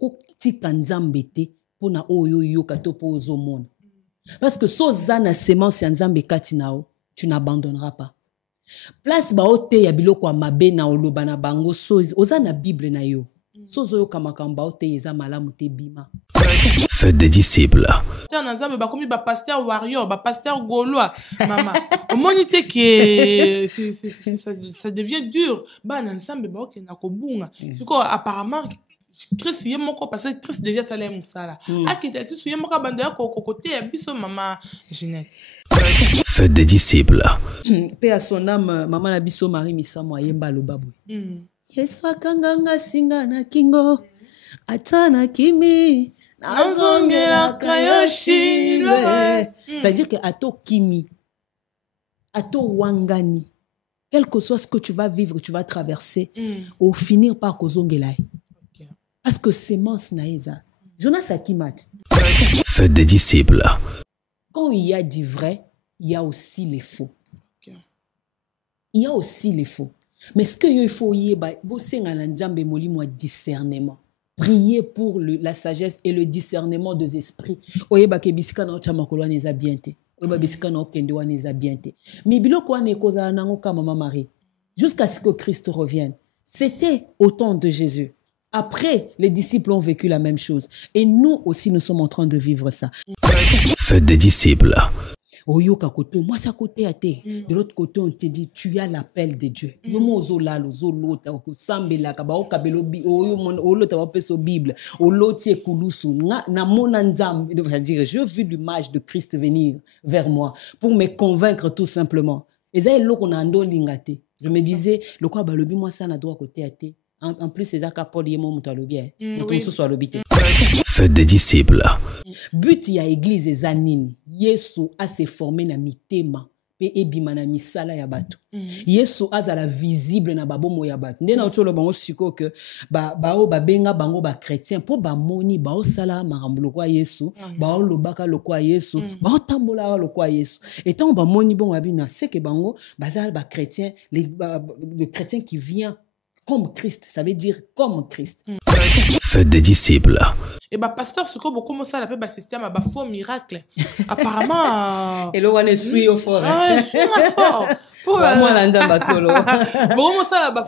okotika nzambe te pona oyo yoka to po ozomona. Parce que so zana semence ya nzambe kati nao, tu n'abandonneras pas. Place ba ote ya biloko mabe na oloba na bango so ozana Bible na yo. So zo yoka makamba ote yeza malamu te bima. Faites des disciples. Nzambe ba komi ba pasteur warrior, ba pasteur gaulois, maman. Au monité que ça devient dur. Ba nzambe ba okena kobunga. Siko apparemment Christ yé moko parce que Christ déjà talé musala. Akita su yé moko bando ya kokote ya biso mama Jeanette. Faites des disciples. Paix à son âme, maman na biso Marie Misamo yemba lo babu. Yesu akanganga singa na kingo. Atana kimi. Nazongela kayoshile. C'est-à-dire que ato kimi, ato wangani, quel que soit ce que tu vas vivre, tu vas traverser, au finir par kozongela. Parce que sémence naïza. Jonas Akimat. Faites des disciples. Quand il y a du vrai, il y a aussi les faux. Il y a aussi les faux. Mais ce qu'il faut y est, discernement. Priez pour la sagesse et le discernement des esprits. Oyeba ke bisika na chamakolo neza bienté. Oyeba bisika na okende wa neza bienté. Mais biloko ane koza nango ka maman Marie. Jusqu'à ce que Christ revienne. C'était au temps de Jésus. Après, les disciples ont vécu la même chose. Et nous aussi, nous sommes en train de vivre ça. Faites des disciples. Oyoka koto, moi ça côté à te. De l'autre côté, on te dit, tu as l'appel de Dieu. Yomo zola lo zolota ko sambela ka ba okabelo bi oyo olota ba peso Bible. Oloti ekulusu na mona nzambe. C'est-à-dire, je vis l'image de Christ venir vers moi pour me convaincre tout simplement. Et ça loko na ndo lingate. Je me disais, le quoi ba lobi moi ça na droit côté à te. En plus, c'est ça qu'a Paul yemo mutalobi. Donc ce soit lobité. Faites des disciples. But ya église ezanini. Yesu a se formé na mitema pe ebima na misala ya bato. Yesu azala visible na babomo ya bato. Ndena otolo bango siko que ba benga bango ba chrétien po ba moni ba osala makambo lokwa Yesu, ba olobaka lokwa Yesu, ba otambola lokwa Yesu. Et tant ba moni bon abina c'est que bango bazal ba chrétien le chrétien qui vient comme Christ, ça veut dire comme Christ. Faites des disciples. Et bah pasteur ce qu'on comment ça l'appelle bah système bah faux miracle. Apparemment et le one est au fort. Ah, suis fort. Pour moi l'anzamba solo. Bon ça là bah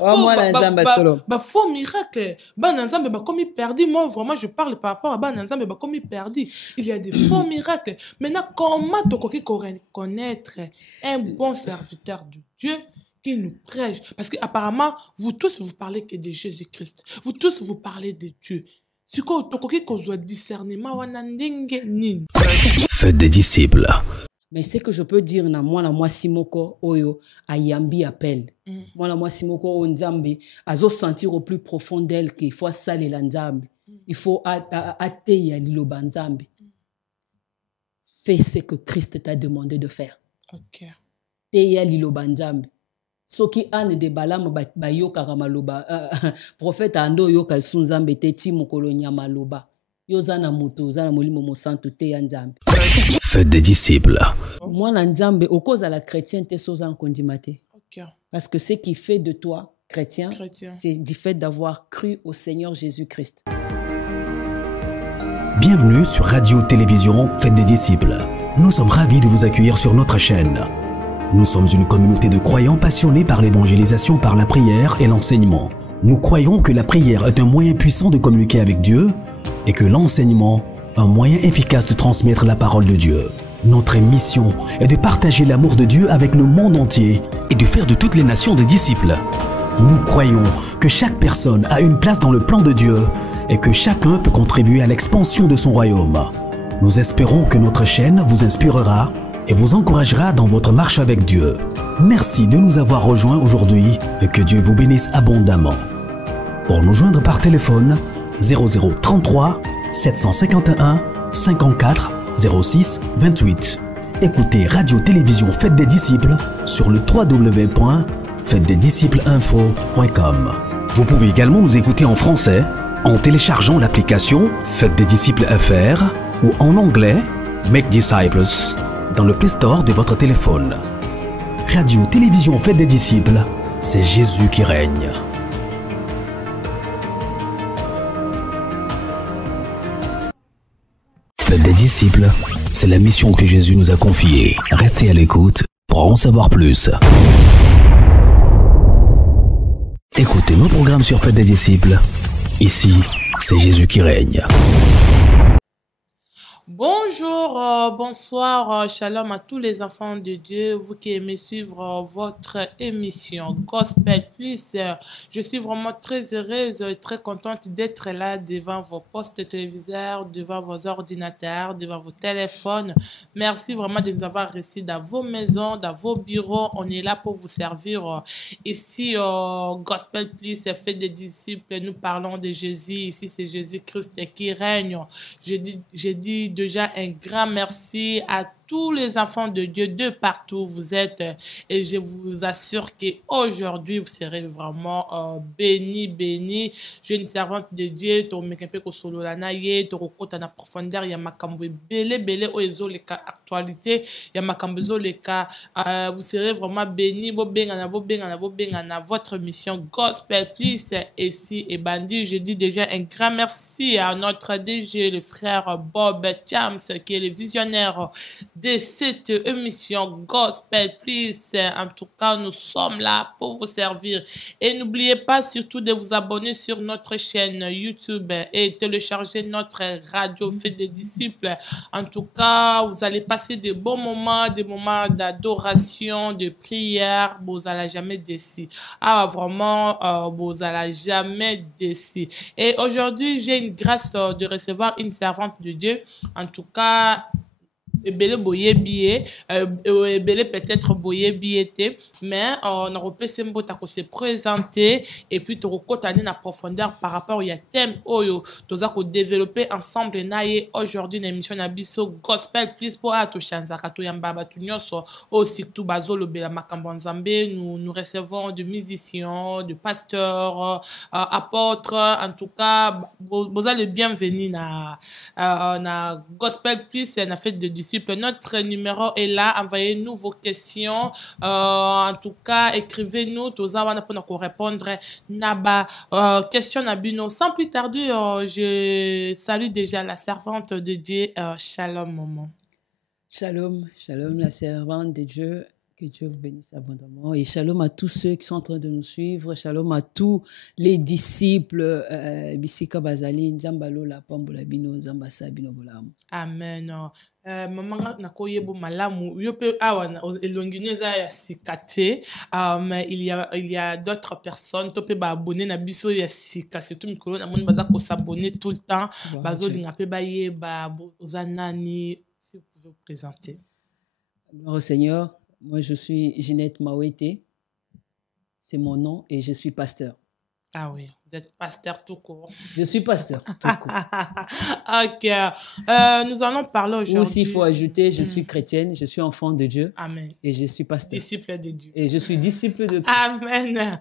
faux miracle. Bah n'anzamba bah comme il perdit moi vraiment je parle par rapport à bah n'anzamba bah comme il perdit. Il y a des faux miracles. Maintenant comment tu connaître un bon serviteur de Dieu qui nous prêche. Parce qu'apparemment, vous tous, vous parlez que de Jésus-Christ. Vous tous, vous parlez de Dieu. C'est quoi, discernement, faites des disciples. Mais c'est que je peux dire, moi, Simoko, Oyo, Ayambi appelle. Moi, Simoko, Onzambe, azo sentir au plus profond d'elle qu'il faut saler l'anzambe. Il faut ateya lilobanzambe. Fais ce que Christ t'a demandé de faire. Ok. Teya lilobanzambe. Soki ane de balam ba yoka maloba prophète ando yoka sunzambe te ti mokolo nyamaloba yozana muto zana molimo mo santo te ya nzambe. Faites des disciples. Moi na nzambe okoza la chrétien te soza nkondimate. OK. Parce que ce qui fait de toi chrétien. C'est du fait d'avoir cru au Seigneur Jésus-Christ. Bienvenue sur Radio-Télévision Faites des disciples. Nous sommes ravis de vous accueillir sur notre chaîne. Nous sommes une communauté de croyants passionnés par l'évangélisation par la prière et l'enseignement. Nous croyons que la prière est un moyen puissant de communiquer avec Dieu et que l'enseignement, un moyen efficace de transmettre la parole de Dieu. Notre mission est de partager l'amour de Dieu avec le monde entier et de faire de toutes les nations des disciples. Nous croyons que chaque personne a une place dans le plan de Dieu et que chacun peut contribuer à l'expansion de son royaume. Nous espérons que notre chaîne vous inspirera et vous encouragera dans votre marche avec Dieu. Merci de nous avoir rejoints aujourd'hui et que Dieu vous bénisse abondamment. Pour nous joindre par téléphone, 0033 751 54 06 28. Écoutez Radio-Télévision Faites des Disciples sur le www.faitesdesdisciplesinfo.com. Vous pouvez également nous écouter en français en téléchargeant l'application Faites des Disciples FR ou en anglais Make Disciples dans le Play Store de votre téléphone. Radio-Télévision Faites des Disciples, c'est Jésus qui règne. Faites des disciples, c'est la mission que Jésus nous a confiée. Restez à l'écoute pour en savoir plus. Écoutez nos programmes sur Faites des disciples. Ici, c'est Jésus qui règne. Bonjour, bonsoir, shalom à tous les enfants de Dieu, vous qui aimez suivre votre émission Gospel Plus. Je suis vraiment très heureuse et très contente d'être là devant vos postes téléviseurs, devant vos ordinateurs, devant vos téléphones. Merci vraiment de nous avoir reçus dans vos maisons, dans vos bureaux. On est là pour vous servir. Ici, Gospel Plus, fait des disciples, nous parlons de Jésus. Ici, c'est Jésus-Christ qui règne. J'ai dit déjà un grand merci à tous les enfants de Dieu de partout où vous êtes et je vous assure qu'aujourd'hui vous serez vraiment bénis. Je suis une servante de Dieu, to mekempe ko solo la na ye, to kota na profondeur ya makambo belé oezo le ka actualité ya makambo zo le ka vous serez vraiment bénis bo benga na votre mission Gospel Plus ici et Bandi. Je dis déjà un grand merci à notre DG, le frère Bob Chams, qui est le visionnaire de cette émission Gospel Plus. En tout cas, nous sommes là pour vous servir. Et n'oubliez pas surtout de vous abonner sur notre chaîne YouTube et télécharger notre radio Faites des disciples. En tout cas, vous allez passer des bons moments, des moments d'adoration, de prière. Vous n'allez jamais déçu. Ah, vraiment, vous n'allez jamais déçu. Et aujourd'hui, j'ai une grâce de recevoir une servante de Dieu. En tout cas, ebele boye billet, ebele peut-être boye billet, mais on a repéré mbota ko se présenter et puis to kokotane na profondeur par rapport ya thème oyo toza ko développer ensemble naie aujourd'hui na émission na biso Gospel Plus pour ato chanza kato yamba batu nyonso aussi tout bazolo bela makambo nzambe. Nous recevons de musiciens, de pasteurs, apôtres. En tout cas, vous allez bienvenue na Gospel Plus na fête de disciples. Notre numéro est là. Envoyez-nous vos questions. En tout cas, écrivez-nous. Tous avant pour répondre. Naba question Nabino. Sans plus tarder, je salue déjà la servante de Dieu. Shalom, maman. Shalom, shalom, la servante de Dieu. Que Dieu vous bénisse abondamment. Et shalom à tous ceux qui sont en train de nous suivre. Shalom à tous les disciples. Bisika Bazali, Nzambalo, la Pambola Bino, Zambasa Bino Bolam. Amen. Maman nakoyebo malamu yope awa elongineza ya sikate mais il y a d'autres personnes topé ba abonné na biso ya sika surtout mikolo na moni baza ko s'abonner tout le temps bazo linga pe ba yeba ozanani. Si vous pouvez vous présenter. Gloire au Seigneur. Moi, je suis Ginette Mawete. C'est mon nom et je suis pasteur. Ah oui, vous êtes pasteur tout court. Je suis pasteur tout court. Ok. Nous allons parler aujourd'hui. Aussi, il faut ajouter, je suis chrétienne, je suis enfant de Dieu. Amen. Et je suis pasteur. Disciple de Dieu. Et je suis disciple de Christ. Amen.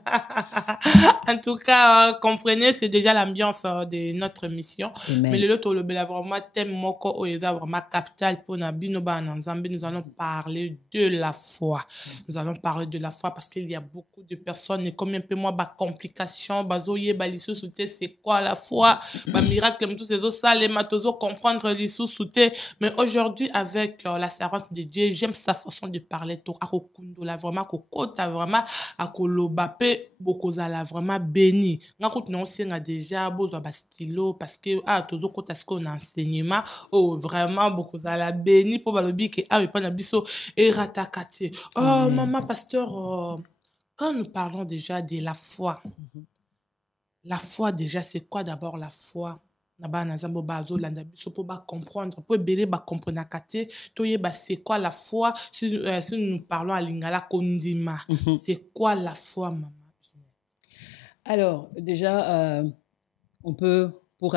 En tout cas, comprenez, c'est déjà l'ambiance de notre mission. Amen. Mais le lot, le bel vraiment thème moko oeda vraiment capital pour Nabinoba Nzambe. Nous allons parler de la foi. Nous allons parler de la foi parce qu'il y a beaucoup de personnes et combien peu moins de complications. Bazoye balisu souté c'est quoi la foi ba miracle tous ces ça les matozo comprendre l'issue souté. Mais aujourd'hui avec la servante de Dieu, j'aime sa façon de parler to akokundo la vraiment kokota vraiment akolobape bokozala vraiment béni ngakut non senga déjà bozo ba stylo parce que tozo kota ce qu'on enseignement vraiment bokozala béni pour balobi ke pa na biso et ratakate. Maman pasteur, quand nous parlons déjà de la foi, la foi déjà c'est quoi d'abord la foi? Pour comprendre, pour belé ba comprendre kate, c'est quoi la foi? Si nous parlons à lingala kondima, c'est quoi la foi, maman? Alors déjà, on peut pour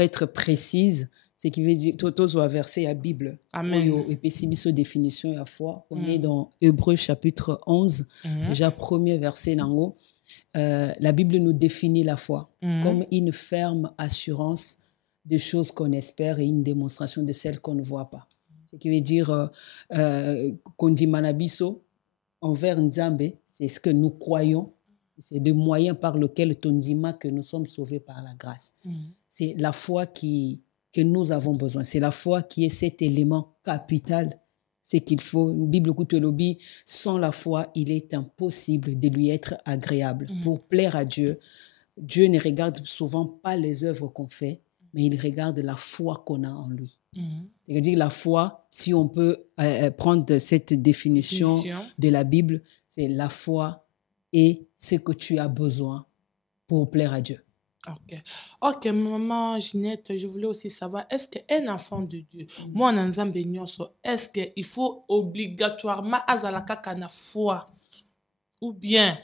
être précise, ce qui veut dire tous au verset la Bible. Amen. Et puis si définition la foi, on est dans Hébreux chapitre 11, déjà premier verset nango. La Bible nous définit la foi comme une ferme assurance des choses qu'on espère et une démonstration de celles qu'on ne voit pas. Ce qui veut dire qu'on dit manabiso envers Nzambe, c'est ce que nous croyons, c'est des moyens par lesquels on dit que nous sommes sauvés par la grâce. C'est la foi qui que nous avons besoin. C'est la foi qui est cet élément capital. C'est qu'il faut, une Bible Koutelobi, sans la foi, il est impossible de lui être agréable. Pour plaire à Dieu, Dieu ne regarde souvent pas les œuvres qu'on fait, mais il regarde la foi qu'on a en lui. C'est-à-dire la foi, si on peut prendre cette définition de la Bible, c'est la foi et ce que tu as besoin pour plaire à Dieu. Ok, maman Ginette, je voulais aussi savoir, est-ce qu'un enfant de Dieu, moi, est-ce qu'il faut obligatoirement azalaka kana foi ou bien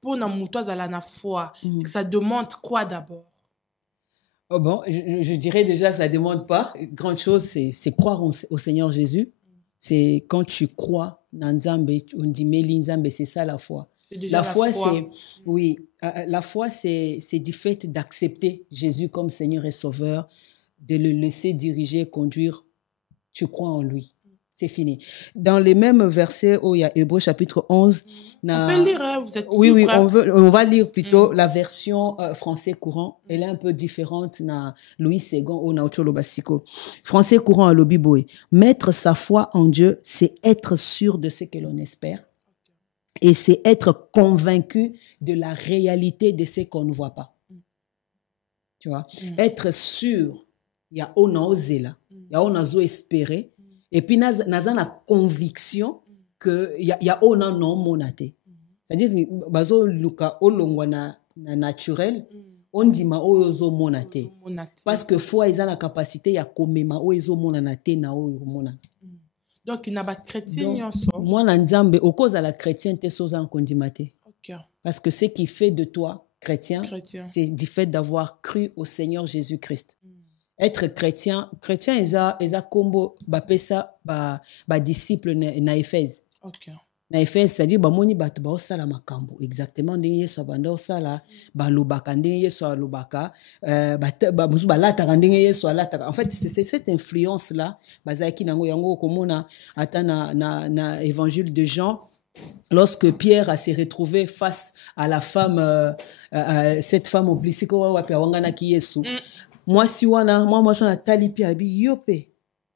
pour na muto azala na foi, ça demande quoi d'abord? Oh bon, je dirais déjà que ça ne demande pas grande chose, c'est croire au Seigneur Jésus. C'est quand tu crois dans Nzambe, on dit Meli Nzambe, c'est ça la foi. La foi, c'est oui, la foi, c'est du fait d'accepter Jésus comme Seigneur et Sauveur, de le laisser diriger, conduire. Tu crois en lui. C'est fini. Dans les mêmes versets où il y a Hébreux chapitre 11. On peut lire, hein, vous êtes oui, on va lire plutôt la version français courant. Elle est un peu différente na Louis II ou na Ocholo Basiko. Français courant à l'Obiboé. Mettre sa foi en Dieu, c'est être sûr de ce que l'on espère. Et c'est être convaincu de la réalité de ce qu'on ne voit pas. Tu vois? Être sûr, il y a on a osé là, il y a on a osé espérer. Et puis, nous avons la conviction qu'il y a on a non monaté. C'est-à-dire que, bazo luka olongwa na naturel, on dit ma ozo monaté. Parce que foi, ils ont la capacité à komema ozo monaté na ozo monana. Donc, il n'y a pas de chrétien. Moi, Nzambe, au cause de la chrétienne, t'es soza en kondimate. Parce que ce qui fait de toi chrétien, c'est du fait d'avoir cru au Seigneur Jésus-Christ. Être chrétien, ils a combo bapesa ba disciple na Éphèse. Na Éphèse, c'est-à-dire moni bat ba osala makambo exactement ndenge Yesu banda osala ba lobaka ndenge Yesu alobaka ba musu ba lata ndenge Yesu alata. En fait, c'est cette influence là bazaki nango yango komona ata na évangile de Jean. Lorsque Pierre s'est retrouvé face à la femme, cette femme oblisiko wa pe wangana ki Yesu. Moi si na talipi abi yope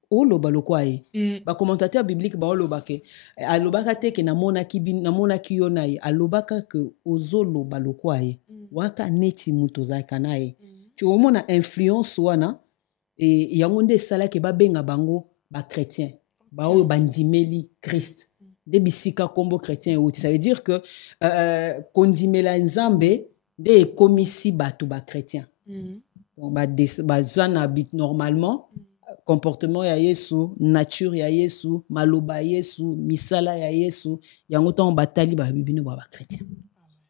oloba lokwaye ba commentateur biblique ba olobake alobaka te ke na mona ki yonaye alobaka ke ozoloba lokwaye waka neti muto zaka naye tu omona influence wana et yango nde sala ke ba benga bango ba chrétien ba o bandimeli Christ de bisika kombo chrétien outi ça veut dire que kondimela nzambe de komisi batu ba chrétien. Donc, zan habite normalement, comportement ya Yesu, nature ya Yesu, maloba Yesu, misala ya Yesu, yango ton batali ba bibino ba chrétien.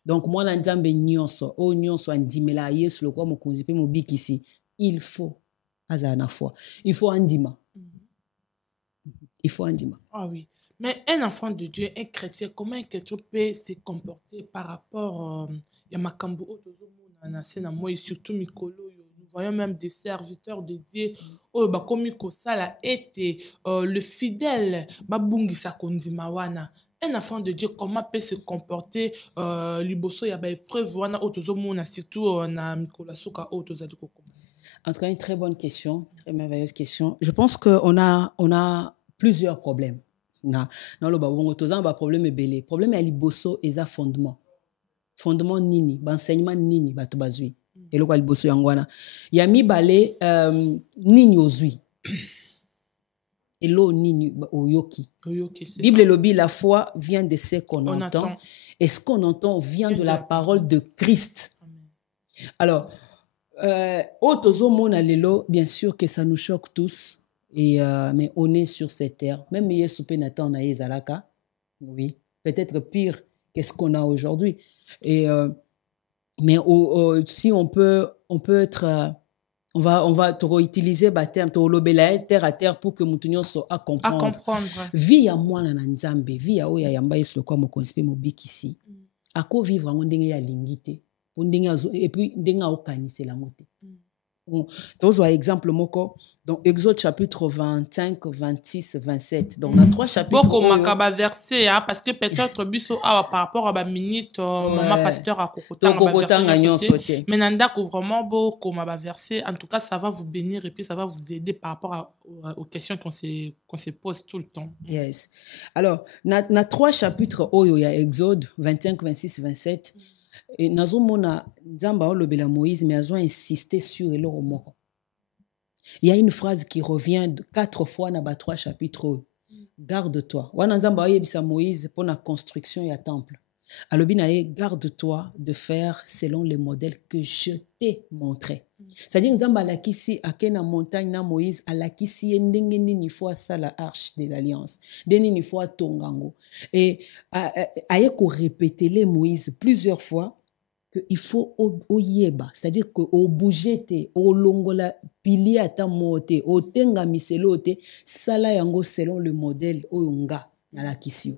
Donc moi na nzambe nyonso andimela Yesu le kwa mokonzi pe mobikisi, il faut azana foi. Il faut andima. Il faut andima. Ah oui. Mais un enfant de Dieu, un chrétien, comment est-ce que tu peux se comporter par rapport à makambo et surtout Mikolo? Nous voyons même des serviteurs de Dieu comme Mikosala était le fidèle babungisa kondimawana. Un enfant de Dieu, comment peut se comporter liboso ya ba épreuve wana otozomona surtout na Mikola soka otozadiko? En tout cas, une très bonne question, très merveilleuse question. Je pense qu'on a plusieurs problèmes. Non le babongo tozan ba problème belé. Problème ya liboso eza fondement. Fondement nini, enseignement nini bato bazui. Et le liboso yangwana. Ya mibale nini ozui. Et l'eau nini oyoki. Bible lobi, la foi vient de ce qu'on entend. Et ce qu'on entend vient de la parole de Christ. Amen. Alors, otozo mona lelo, bien sûr que ça nous choque tous. Et mais on est sur cette terre. Même Yesu pe Nathan na Ezalaka. Oui, peut-être pire qu'est-ce qu'on a aujourd'hui. Et mais si on peut être on va trop utiliser terme to lobela terre à terre pour que mutunyo so à comprendre. Vie à moi na nzambe, vie à oya yamba Yesu kwa mokonzi pe mobikisi. Ako vivre en ndenge ya lingité. Et puis ndenge okanise la moté. Dans un exemple moko dans Exode chapitre 25, 26, 27. Donc, on a 3 chapitres. Beaucoup makaba verset, hein, parce que peut-être biso par rapport à ma minute, maman pasteur à Kokotang sauté. Mais nanda ko vraiment beaucoup ma verset. En tout cas, ça va vous bénir et puis ça va vous aider par rapport aux questions qu'on se pose tout le temps. Yes. Alors, na 3 chapitres oyo ya Exode 25, 26, 27. Et nazomona nzamba olobela Moïse mais azo insister sur eloko moko. Il y a une phrase qui revient 4 fois dans les 3 chapitres. Garde-toi. Wana nzamba oyebisa Moïse pour la construction ya temple. Alobi na ye garde-toi de faire selon les modèles que je t'ai montré. C'est-à-dire nzamba alakisi akena montagne na Moïse alakisi ndenge nini faut ça la arche de l'alliance. Ndenge nini faut tongango. Et aye ko répéter les Moïse plusieurs fois. Il faut oyeba, c'est-à-dire que au bougete, au longola pili ata mote, au tenga miselote, sala yango selon le modèle oyonga na la kisio.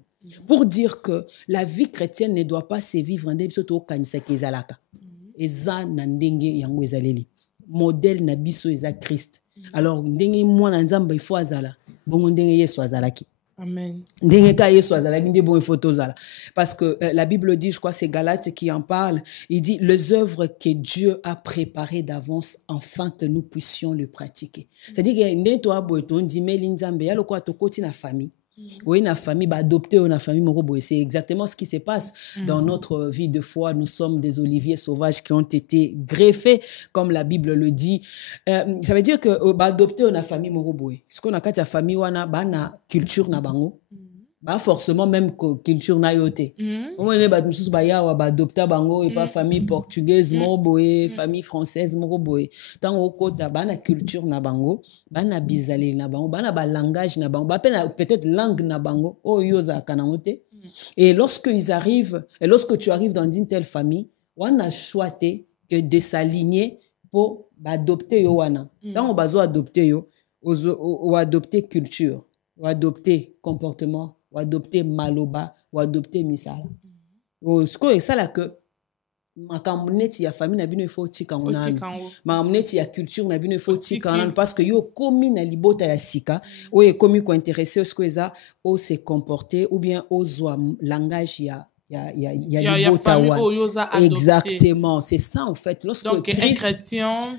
Pour dire que la vie chrétienne ne doit pas se vivre en début au kanisa kezalaka. Eza na ndenge yango ezaleli. Modèle na biso eza Christ. Alors ndenge mwana nzamba il faut azala. Bongo ndenge Yesu azalaki. Amen. Parce que la Bible dit, je crois c'est Galates qui en parle, il dit les œuvres que Dieu a préparées d'avance afin que nous puissions le pratiquer. C'est-à-dire que oui, la famille, adopter une famille, c'est exactement ce qui se passe dans notre vie de foi. Nous sommes des oliviers sauvages qui ont été greffés, comme la Bible le dit. Ça veut dire que adopter une famille, ce qu'on a quand la famille, on a une culture na bango. Pas forcément même culture na yote. On est adopter bango et pas famille portugaise moroboé, famille française moroboé. Tant au côté bana culture na bango, bana bizali na bango, bana ba langage na bango, ba peut-être langue na bango, oh yoza kanamote. Et lorsque ils arrivent, et lorsque tu arrives dans une telle famille, on a choisi que de s'aligner pour adopter yo wana. Tant on bazo adopter yo, ou adopter culture, ou adopter comportement, ou adopter maloba, ou adopter misala. Ce que ça là que makamneti ya famille na bino il faut tika onana. Makamneti ya culture na bino il faut tika onana parce que yo komi na libota ya sika, ou e komi ko intéressé ce que ça ou se comporter ou bien au zwa langage ya exactement, c'est ça en fait.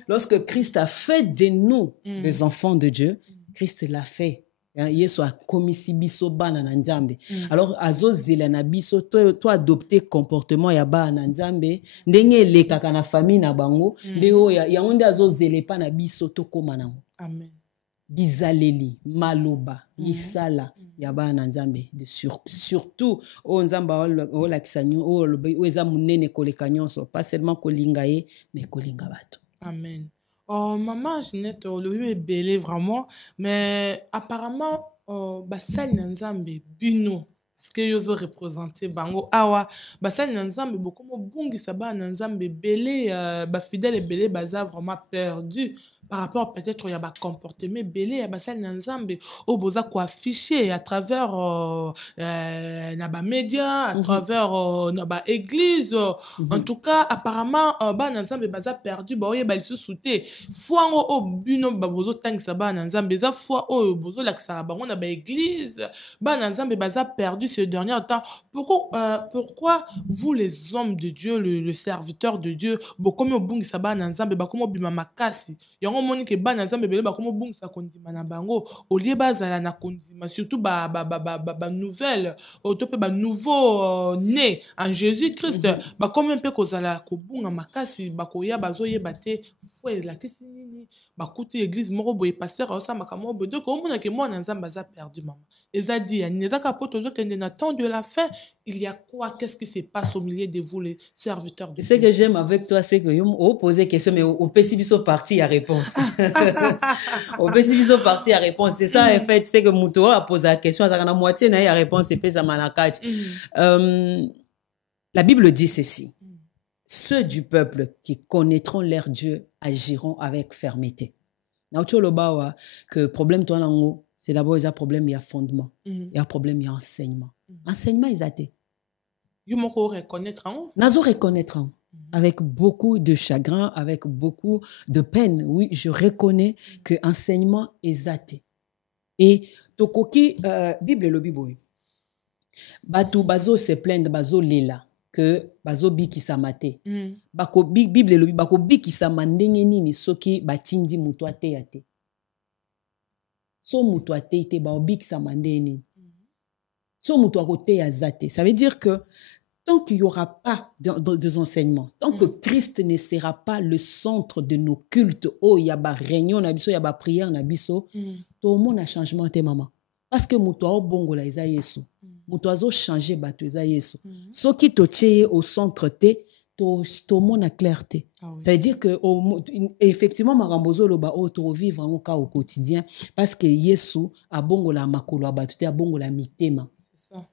Lorsque Christ a fait de nous des enfants de Dieu, Christ l'a fait. Yesu a komisi biso bana na nzambe. Alors azozela na biso to adopter comportement ya bana na nzambe ndenge lekaka na famille na bango ndeo ya onde azozele pa na biso to koma nango. Amen. Bizaleli maloba misala ya bana na nzambe de surtout o nzamba o lakisanyo o eza munene koleka nyonso pas seulement kolinga ye mais kolinga bato. Amen. Oh, maman Jeanette, le lui est belé vraiment, mais apparemment, basal nanzambe bino, parce que yozo représenté bango awa, basal nanzambe beaucoup mo bungi saba nanzambe belé, fidèle belé baza vraiment perdu. Par rapport peut-être il y a ba comportement belé basal nanzambe au boza ko afficher à travers na ba média à travers na ba église en tout cas apparemment ba nanzambe baza perdu ba oye ba lisu souté foi ngo o bino ba bozo tangisa ba nanzambe za foi o bozo lakisa bango na ba église ba nanzambe baza perdu ce dernier temps. Pourquoi vous les hommes de Dieu le serviteur de Dieu beaucoup mo bungisa ba nanzambe ba komo bima makasi moni ke ba nanzambe bele ba komo bungisa kondima na bango au lieu bazala na kondima surtout ba nouvelle au tope ba nouveau né en Jésus-Christ ba comme un peu kozala ko bunga makasi ba koya bazoye bate foi la kisi nini ba kuti église moko boye pasteur osa makamo bo donc au mona ke moi nanzambe za perdu maman eza dit ya nezaka poto zo kende na temps de la fin il y a quoi qu'est-ce qui se passe au milieu de vous les serviteurs de Dieu. Ce que j'aime avec toi c'est que on poser question mais au pessibiso parti à réponse. Au pessibiso parti à réponse c'est ça en fait c'est que Mouto a posé la question à la moitié na réponse c'est fait ça malakach. La Bible dit ceci. Ceux du peuple qui connaîtront leur Dieu agiront avec fermeté. Nautolobawa que problème toi nango c'est d'abord il y a problème il y a fondement il y a problème il y a enseignement. Enseignement ils a été Yumoko reconnaître en nazo reconnaître en avec beaucoup de chagrin, avec beaucoup de peine. Oui, je reconnais que enseignement est athée. Et tokoki Bible le Bible. Batu bazo se plaindre bazo lela que bazo biki samate. Bako Bible le bako biki samandenge nini soki batindi mutu ate ate. So mutu ate ite ba biki samandenge nini. So mutu akote azate. Ça veut dire que tant qu'il n'y aura pas des enseignements, tant que Christ ne sera pas le centre de nos cultes, il y a des réunions, il y a des prières, tout le monde a changement, maman. Parce que nous avons bongo la isa Yesu. Nous avons changé bateau isa Yesu. Ce qui te au centre, tout le monde a clarté. Ça veut dire que, effectivement, Marambozo loba auto vivre en cas au quotidien, parce que Yesu a bongo la makolo a bateau, a bongo la mitema.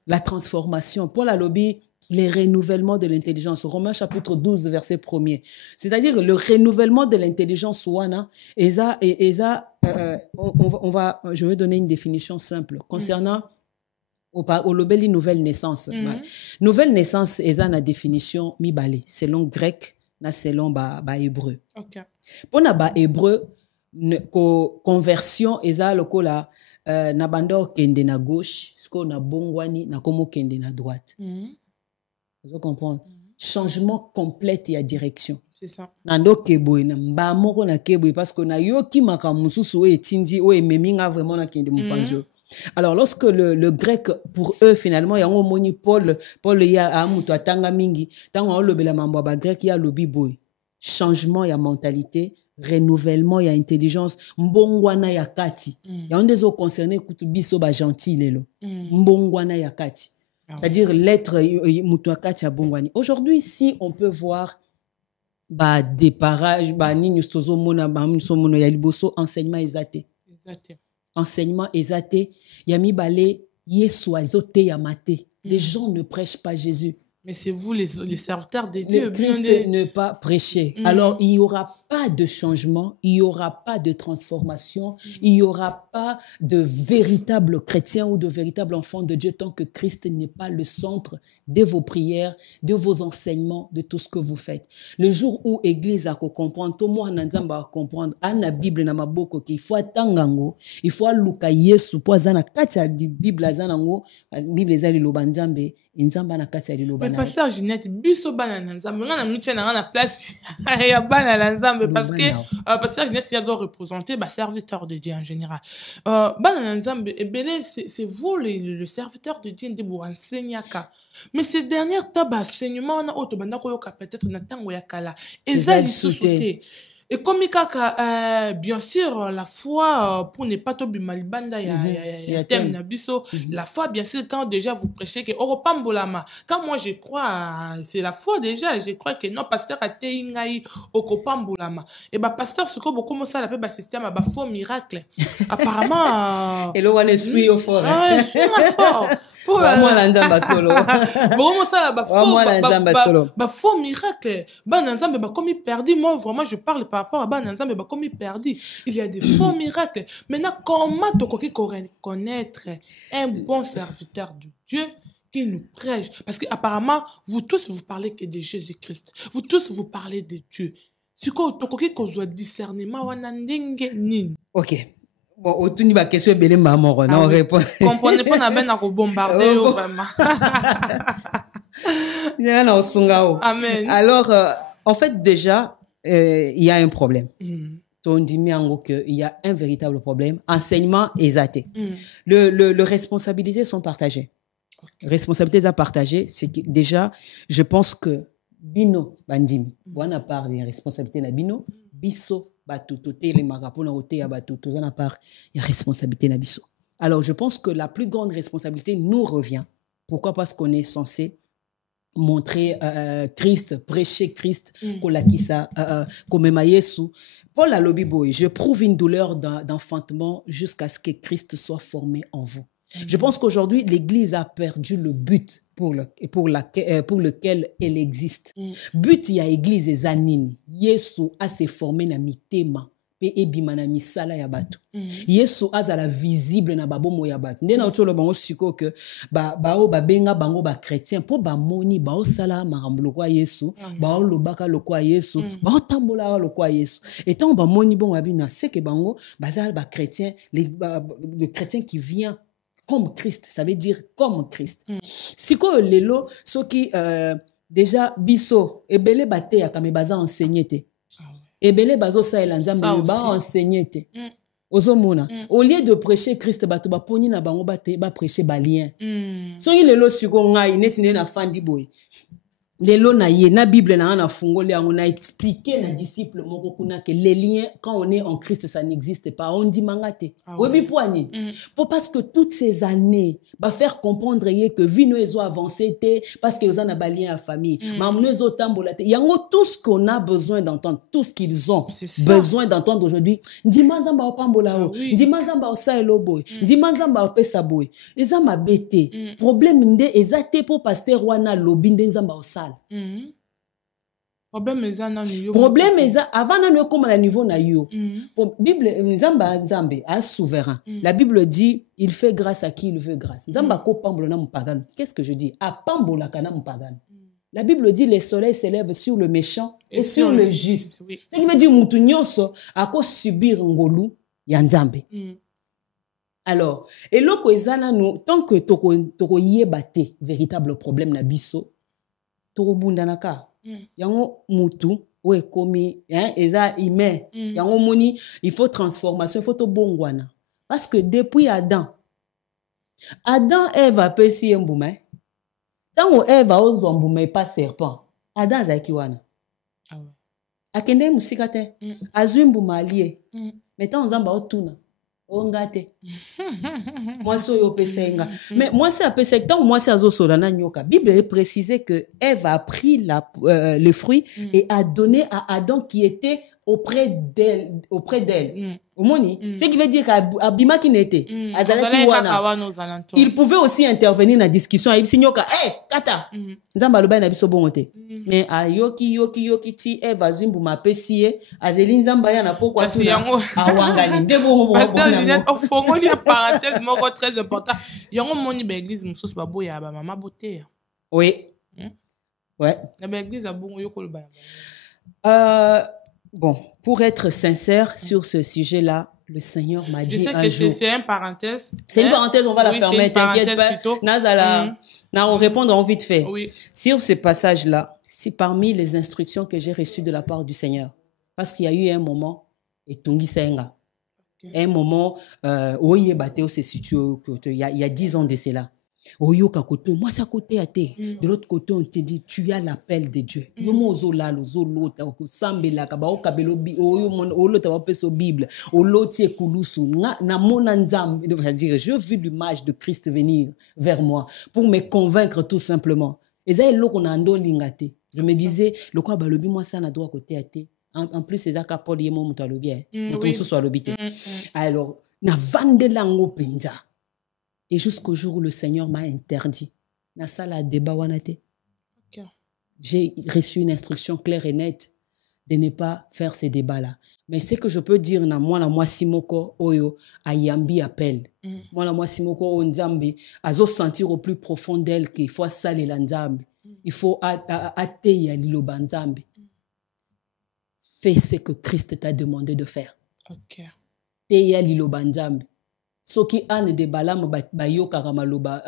La transformation. Pour la lobby, les renouvellements de l'intelligence. Romains chapitre 12, verset 1er. C'est-à-dire le renouvellement de l'intelligence. Je vais donner une définition simple. Concernant au lobeli nouvelle naissance. Nouvelle naissance, eza une définition mibale. Selon grec, selon hébreu. Pour na hébreu, conversion, eza lokola na banda okende na gauche, sko na bongwani, na komo kende na droite. Vous comprenez? Changement complet et à direction. C'est ça. Nando keboy na mba moko na keboy parce que na yoki makamususu o etindi o ememinga vraiment na kende mupanzo. Alors lorsque le grec pour eux finalement yango moni Paul ya amuto atanga mingi tango o lobela mambo ba grec ya lobi boy. Changement ya mentalité, renouvellement ya intelligence, mbongwana ya kati. Ya ondezo concerné kutubiso ba gentil lelo. Mbongwana ya kati. C'est-à-dire l'être mutuakati ya bongwani. Aujourd'hui, si on peut voir des parages, enseignement exaté. Enseignement exaté. Yami bale yesu azote yamate. Les gens ne prêchent pas Jésus. Mais c'est vous les serviteurs de Dieu. Le Christ ne pas prêcher. Alors, il n'y aura pas de changement, il n'y aura pas de transformation, il n'y aura pas de véritable chrétien ou de véritable enfant de Dieu tant que Christ n'est pas le centre de vos prières, de vos enseignements, de tout ce que vous faites. Le jour où l'Église a comprendre, tout le monde a comprendre, la Bible n'a pas beaucoup, qu'il faut attendre, il faut luka Yesu, pour zana katia Bible zanango, Bible zali lobanzambe. Mais pasteur Ginette, biso bana nzambe ngana mutche na ngana place ya bana nzambe parce que pasteur Ginette il doit représenter serviteur de Dieu en général. Bana nzambe ebele c'est vous le serviteur de Dieu ndebo enseignaka. Mais ces dernières temps enseignement na auto banda ko yoka peut-être na tango ya kala ezali sous-sauté. Et comme bien sûr, la foi, pour ne pas tomber malibanda, thème nabiso, la foi, bien sûr, quand déjà vous prêchez que Oropambolama, quand moi je crois, c'est la foi déjà, je crois que non, pasteur a teingai Okopambolama. Et pasteur, ce que beaucoup commencent à l'appeler, système, faux miracle. Apparemment, et l'on est suivi au fort. Ah, je suis fort. Faux miracle. Comme il perdit, moi vraiment je parle par rapport à Bananzambe, comme il perdit. Il y a des faux miracles. Maintenant, comment tu peux connaître un bon serviteur de Dieu qui nous prêche? Parce qu'apparemment, vous tous, vous parlez que de Jésus-Christ. Vous tous, vous parlez de Dieu. C'est quoi tu doit discernement? Ok. Bon, autour de ma question, belé maman, on répond. Comprenez pas, on a bien à bombarder, vraiment. Amen. Alors, en fait, déjà, il y a un problème. On dit qu'il y a un véritable problème. Enseignement exaté. Les responsabilités sont partagées. Responsabilités à partager, c'est que déjà, je pense que Bino, Bandim, on a parlé des responsabilités de Bino, Bisso, il y a responsabilité nabiso. Alors je pense que la plus grande responsabilité nous revient. Pourquoi? Parce qu'on est censé montrer Christ, prêcher Christ, comme Yesu. Paul a lobby boy, je prouve une douleur d'enfantement jusqu'à ce que Christ soit formé en vous. Je pense qu'aujourd'hui l'Église a perdu le but pour lequel elle existe. But ya église ezanini. Yesu a se formé na mitema pe ebimana misala ya bato. Yesu azala visible na babomo ya bato. Nde na otolo bango siko ke bao babenga bango ba chrétien po ba moni bao sala makambo lokwa Yesu, bao lobaka lokwa Yesu, bao tambola lokwa Yesu. Et tant ba moni bon abina c'est que bango bazal ba chrétien, le chrétien qui vient comme Christ, ça veut dire comme Christ. Siko lelo soki déjà biso ebele bate ya kame baza enseigner te. Ebele bazo sa elanzambe ba enseigner te. Ozomona au lieu de prêcher Christ bato ba poni na bango bate ba prêcher balien. So yi lelo siko ngai neti na fandi boy. Lelo na ye na Bible na fungoli yango na expliquer na disciple moko kuna que les liens quand on est en Christ ça n'existe pas, on dit mangate. Webi poani. Parce que toutes ces années va faire comprendre que vie nous ezo avancé té parce que ont ba lien à famille. Mamno ezo tambolate. Yango tout ce qu'on a besoin d'entendre, tout ce qu'ils ont besoin d'entendre aujourd'hui. Ndimanzamba opambola o. Ndimanzamba osaelo boy. Ndimanzamba opesa boy. Eza mabete. Problème nde ezate pour pasteur wana lobi nzamba osala. Problème est avant de comme à niveau na yo. Bible nzamba nzambe a souverain. La Bible dit il fait grâce à qui il veut grâce. Nzamba ko pambola na mpagan. Qu'est-ce que je dis? A pambola kana mpagan. La Bible dit les soleils s'élèvent sur le méchant et sur le juste. C'est qui veut dire mutu nyonso ako subir ngolu ya nzambe. Alors, et loko ezana no tant que toko yebate véritable problème na biso torobundanaka yango mutu o ekomi eza ime yango moni il faut transformation, il faut to bongwana parce que depuis Adam Eve apesi mbuma tango Eve ozombume pas serpent Adam azaki wana akende musika te azwi mbuma alie mais tant nzamba otuna ongate moi so yo pesenga mais moi c'est apesek tant moi c'est azosola na nyoka. Bible est précisé que Ève a pris le fruit et a donné à Adam qui était auprès d'elle Omoni ce qui veut dire qu'abima qui n'était azalaki wana il pouvait aussi intervenir dans la discussion ayibisi nyoka kata nzamba loba na biso bongo te mais ayoki ti Ève azimbu mapesi ye azeli nzamba ya na pokwa tu awangali nde bongo parce que Juliette ofongoli parenthèse moko très important yango moni ba église mususu baboya ba mama boté oui ouais na ba église abongo yokolo ba bon, pour être sincère sur ce sujet-là, le Seigneur m'a dit un jour... Je sais que c'est une parenthèse. C'est une parenthèse, on va la fermer, t'inquiète pas. On répondra vite fait. Oui. Sur ce passage-là, c'est parmi les instructions que j'ai reçues de la part du Seigneur. Parce qu'il y a eu un moment, et Tungi Senga, un moment où il y a 10 ans de cela. Oyoka koto moi c'est à côté de l'autre côté on te dit tu as l'appel de Dieu yomo ozolalo ozolota okosambela ka ba okabelo oyo olota ba peso Bible oloti ekulusu na mona nzambe c'est-à-dire je vis l'image de Christ venir vers moi pour me convaincre tout simplement eza eloko na ndo lingate je me disais le quoi balobi moi ça na droit côté até en plus c'est ça Paul yemo muto alobi muto so alobi te alors na vandela ngo penza. Et jusqu'au jour où le Seigneur m'a interdit. J'ai reçu une instruction claire et nette de ne pas faire ces débats-là. Mais ce que je peux dire, moi simoko oyo ayambi appel. Moi simoko onzambe azo sentir au plus profond d'elle qu'il faut saler l'anzambe. Il faut ateya liloba nzambe. Fais ce que Christ t'a demandé de faire. Teya liloba nzambe. Soki ane de balam ba yoka maloba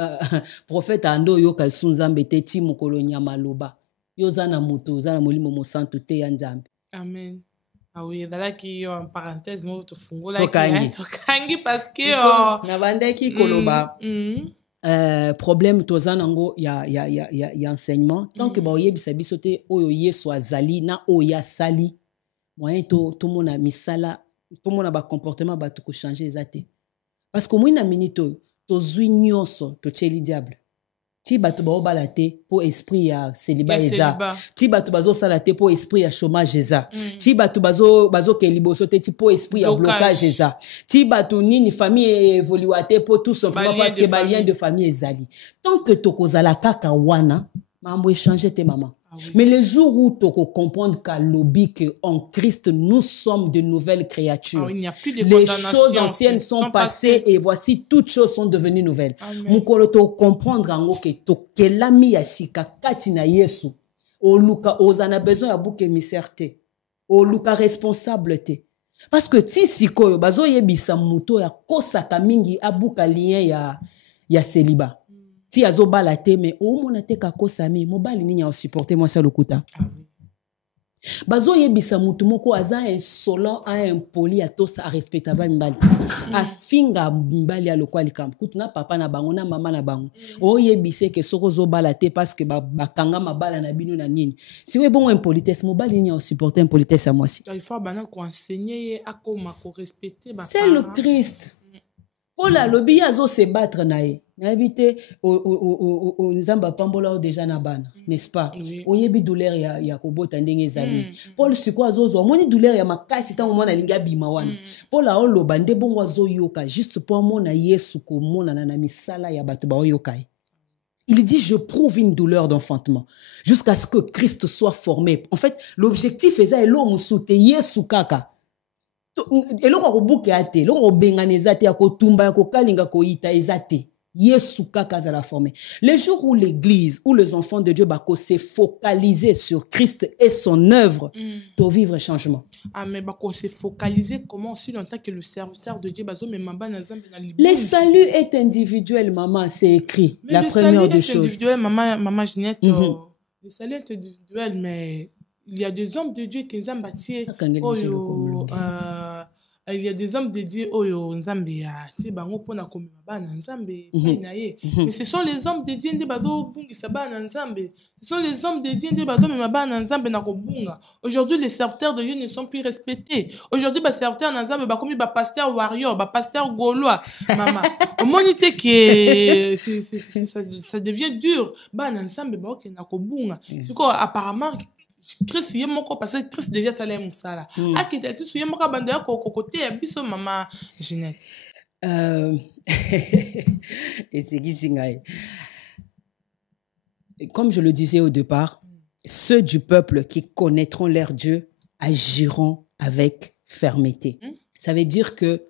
prophète ando yoka sunzambe te ti mukolo nyamaloba yozana muto zana molimo mo santo te ya nzambe. Amen. Ah oui, dala ki en parenthèse mo to fungola ki parce que na bandeki koloba problème tozana ngo ya enseignement tant que ba oyebisa biso te oyo Yesu azali na oya sali moyen to mona misala to mona ba comportement ba to ko changer ezate. Parce que moi, na minito, to zui nyonso, to tcheli diable. Ti batu ba obalate pour esprit ya célibat eza. Ti batu bazo salate pour esprit ya chômage eza. Ti batu bazo keliboso te ti pour esprit ya blocage eza. Ti batu nini famille évoluate pour tout simplement parce que ba lien de famille ezali. Tant que to kozala kaka wana, mambo échanger te maman. Mais le jour où tu comprendre qu'à lobby qu'en Christ, nous sommes de nouvelles créatures. Il n'y a plus de les choses anciennes sont passées et voici toutes choses sont devenues nouvelles. Mukolo to comprendre en que to kelami yasika katina Yesu. O luka ozana besoin ya bouke miserte. O luka responsable te. Parce que ti sikoyo bazo yebisa muto ya kosaka mingi abuka lien ya célibat. Ti azo balate mais o mona te ka kosami mobali ni nya supporter moi ça lokuta. Bazo yebisa mutu moko aza insolent a impoli a tosa a respectable mbali. A finga mbali a lokwali kam. Kutuna papa na bango na mama na bango. O yebise ke soko zo balate parce que bakanga mabala na bino na nini. Si we bon impolitesse mobali ni nya supporter impolitesse à moi si. Il faut bana ko enseigner à comment respecter ba. C'est le Christ. Oh là, le billet azo se battre nae. N'habite au nzamba pambola déjà na bana, n'est-ce pas? Oyebi douleur ya kobota ndenge zali. Paul siko azo moni douleur ya makasi ta mona linga bima wana. Paul a olo bande bongo azo yoka juste pour mona Yesu ko mona na misala ya bato ba yoka. Il dit je prouve une douleur d'enfantement jusqu'à ce que Christ soit formé. En fait, l'objectif est ça l'homme soute Yesu kaka. Eloko ko buke ate, eloko benganeza te ko tumba ko kalinga ko ita ezate. Yesu kaka za la formé. Le jour où l'église, où les enfants de Dieu bako se focaliser sur Christ et son œuvre pour vivre changement. Ah mais bako se focaliser comment aussi longtemps que le serviteur de Dieu bazo mais mamba na zambe na le salut est individuel maman, c'est écrit. Mais la première des choses. Individuel maman Ginette. Le salut est individuel mais il y a des hommes de Dieu qui ont bâti il y a des hommes de Dieu nzambe ya ti bango pona komema bana nzambe naye mais ce sont les hommes de Dieu nde bazo bungisa bana nzambe ce sont les hommes de Dieu nde bazo mema bana nzambe na kobunga. Aujourd'hui les serviteurs de Dieu ne sont plus respectés. Aujourd'hui ba serviteurs na nzambe ba komi ba pasteur warrior ba pasteur gaulois maman monité que ça devient dur bana nzambe ba ok na kobunga siko apparemment Christ yé moko parce que Christ déjà talé musala akita si yé moko bande ya kokote ya biso maman Ginette comme je le disais au départ, ceux du peuple qui connaîtront leur Dieu agiront avec fermeté. Ça veut dire que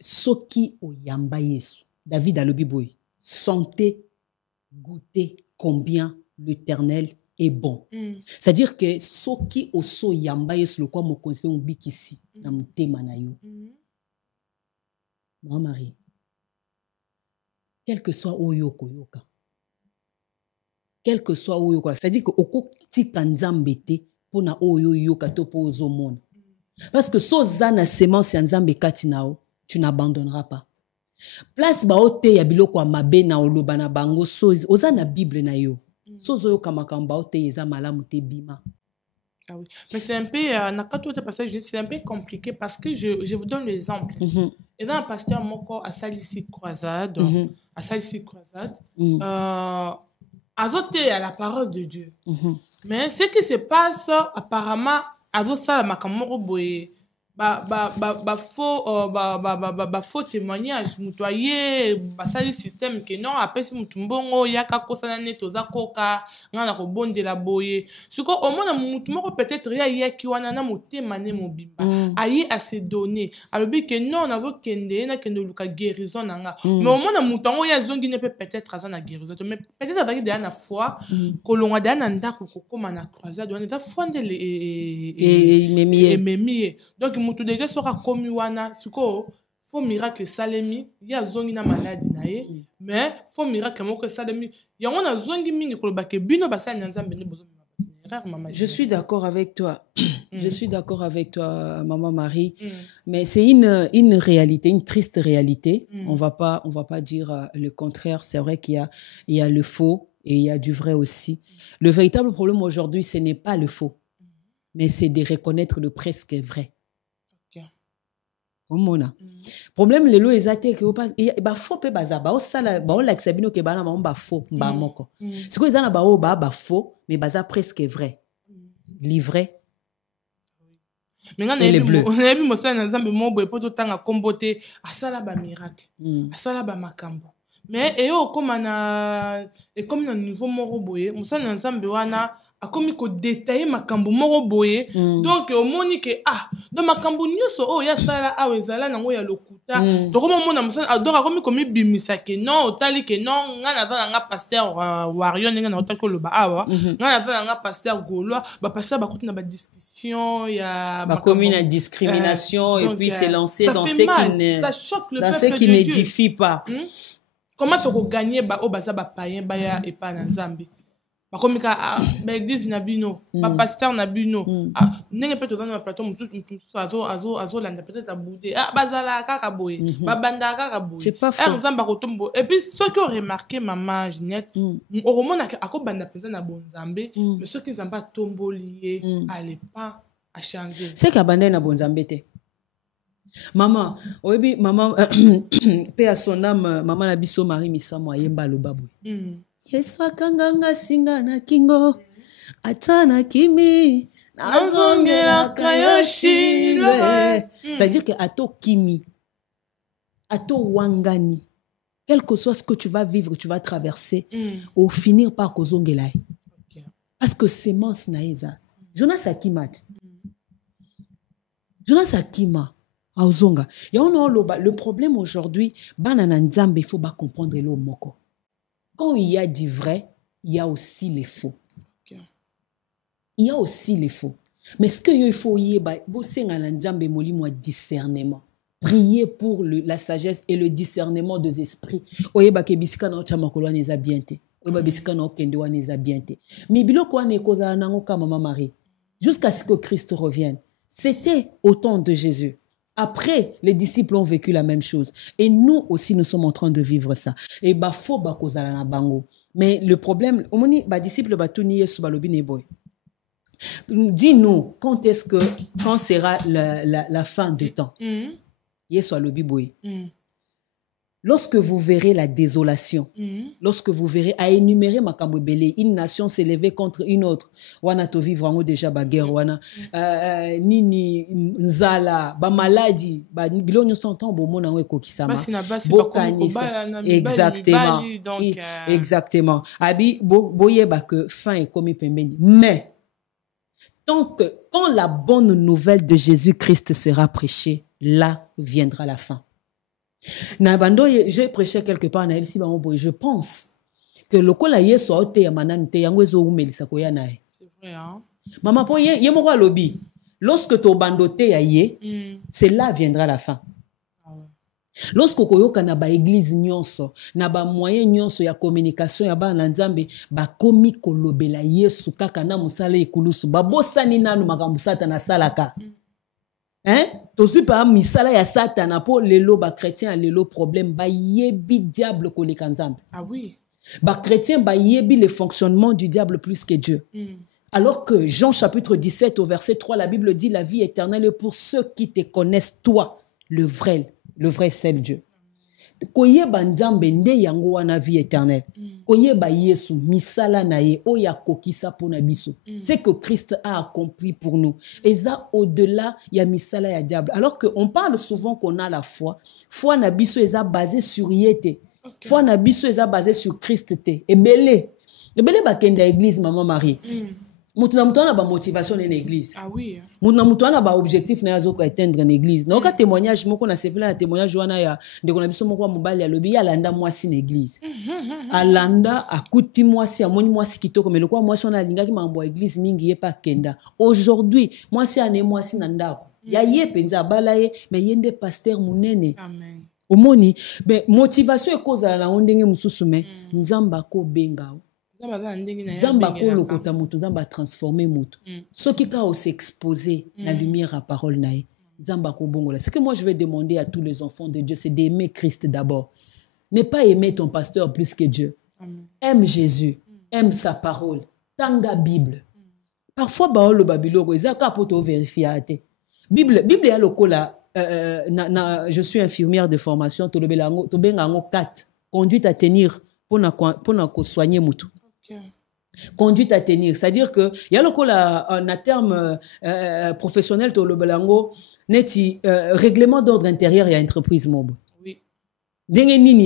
soki oyamba Yesu David a le biboy sentez goûtez combien l'Éternel est bon. C'est-à-dire que soki oso yamba Yesu le quoi mo conseil on bikisi na mutema na yo. Marie, quel que soit oyo koyoka, quel que soit oyo koyoka, c'est-à-dire que oko tika nzambe te pona oyo yoka to po ozomona. Parce que so zana semence nzambe kati nao, tu n'abandonneras pas. Place ba ote ya biloko ya mabe na oloba na bango so ozana Bible na yo. So zoyo kamakamba ote yeza malamu te bima. Ah oui. Mais c'est un peu, c'est un peu compliqué parce que je vous donne l'exemple. Et dans un pasteur moko à Salissi Croisade, azoté à la parole de Dieu. Mais ce qui se passe apparemment, azosa la makamoro boye. Faux témoignage mutoyer basali système que non après si mutumbongo yaka kosana neto za koka ngana ko bonde la boye siko au moins mutumoko peut-être ya ki wana na motema ne mobimba ayi à se donner alobi que non nazo kende na kende luka guérison nanga mais au moins mutango ya zongi ne peut-être azana guérison mais peut-être avec de na foi kolonga de na ndako kokoma na croisade wana da foi ndele et memie donc mutu déjà sera comme wana suko faux miracle salemi ya zongi na maladie na ye mais faux miracle moko salemi ya wana zongi mingi ko ba ke bino basa nzambe ne bozo maman. Je suis d'accord avec toi. Je suis d'accord avec toi maman Marie mais c'est une réalité, une triste réalité. On va pas dire le contraire, c'est vrai qu'il y a le faux et il y a du vrai aussi. Le véritable problème aujourd'hui ce n'est pas le faux mais c'est de reconnaître le presque vrai. Omona problème lelo ezate ke ba faux pe bazaba o sala ba o laxabino ke bana ba faux ba moko siko ezana ba o ba faux mais baza presque vrai livré mais ngana ebi mo sana nzambe mo boye poto tanga kombote asala ba miracle asala ba makambo mais comme na niveau moko boye musala na nzambe wana akomi ko détailler makambo moko boye donc omoni ke donc makambo nyonso ya sala awa ezala nango ya lokuta donc omona musala donc akomi komi bimisa ke non otali ke non nga naza nga pasteur Wario ndenge na otaki koloba awa nga naza nga pasteur Gaulois pasteur bakuti na discussion ya bakomi na discrimination et puis c'est lancé dans ce qui n'édifie pas. Comment tu peux gagner baza païen baya et pas na nzambe comme l'église na bino pasteur na bino ndenge pe tozana na plateau mutu azo landa peut-être abouder bazala kaka boye babanda kaka boye c'est pas faux nzamba kotombo et puis ceux qui ont remarqué maman Ginette oromona akobanda penza na bonzambe mais ceux qui nzamba tombolié allez pas à changer c'est kabanda na bonzambe te maman oyebi maman pe à son âme maman na biso Marie Misamo yemba lo babwe Yesu akanganga singa na kingo atana kimi nazongela kayoshile. C'est-à-dire que ato kimi ato wangani quel que soit ce que tu vas vivre tu vas traverser au finir par kozongela parce que semence naïza Jonas Akima Aozonga. Le problème aujourd'hui, il faut pas comprendre le moko. Quand il y a du vrai, il y a aussi les faux. Il y a aussi les faux. Mais ce qu'il faut y avoir, discernement. Prier pour la sagesse et le discernement des esprits. Jusqu'à ce que Christ revienne. C'était au temps de Jésus. Après, les disciples ont vécu la même chose. Et nous aussi, nous sommes en train de vivre ça. Et faut kozala na bango. Mais le problème, disciple dis-nous, quand sera la fin du temps? Yesu alobi boy. Lorsque vous verrez la désolation, lorsque vous verrez à énumérer makambo belé, une nation s'est levée contre une autre. Wana to vivre en déjà ba guerre wana nini nzala ba maladie ba bilonyo tonton bo mona we kokisama. Exactement. Exactement. Abi boye ba que fin est commis pembeni. Mais quand la bonne nouvelle de Jésus-Christ sera prêchée, là viendra la fin. Nabando, j'ai prêché quelque part na elsi bango, je pense que le kola yeso ote ya manante yango ezo umelisa ko ya nae. C'est vrai hein. Maman po ye moko alobi. Lorsque to bandote ya ye, c'est là viendra la fin. Lorsque koyoka na ba église nyonso, na ba moyen nyonso ya communication ya ba nzambe ba komi kolobela Yesu kaka na musala ekulusu ba bosani nanu makambo sata na salaka. Hein? Tozu pa misala ya satana po lelo ba chrétien lelo problème ba yebi diable ko le kanzambe. Ah oui. Ba chrétien ba yebi le fonctionnement du diable plus que Dieu. Alors que Jean chapitre 17 au verset 3 la Bible dit la vie éternelle est pour ceux qui te connaissent toi le vrai seul Dieu. Koyeba nzambe nde yango wana vie éternelle. Koyeba Yesu misala na ye oya kokisa pona biso. C'est que Christ a accompli pour nous. Et ça au-delà ya misala ya diable. Alors que on parle souvent qu'on a la foi. Foi na biso eza basé sur yete. Foi na biso eza basé sur Christ te. Ebele ba kenda église maman Marie. Mutuna mutuna ba motivation na église. Ah oui. Mutuna mutuna ba objectif na yazo ko atteindre na église. Na ka témoignage moko na sepela na témoignage wana ya ndeko na biso moko mobali ya lobi alanda mwasi na église. Alanda akuti mwasi amoni mwasi kitoko mais lokwa mwasi wana alingaki mambo ya église mingi ye pa kenda. Aujourd'hui, mwasi ane mwasi na ndako. Ya ye penza balaye mais yende pasteur munene. Amen. Omoni ben motivation ekozala na ndenge mususu mais nzamba ko bengao. Zamba ko lokota mutu zamba transformer mutu. Ce qui ka s'exposer la lumière à parole nae. Zamba ko bongola. Ce que moi je vais demander à tous les enfants de Dieu c'est d'aimer Christ d'abord. Ne pas aimer ton pasteur plus que Dieu. Aime Jésus, aime sa parole, tanga Bible. Parfois baolo babiloko ezaka poto vérifier ate. Bible ya lokola je suis infirmière de formation to lobelango to bengango 4 conduite à tenir pour ko soigner mutu. Conduite à tenir, c'est-à-dire que il y a un terme professionnel to le belango neti règlement d'ordre intérieur et entreprise mob. Oui. il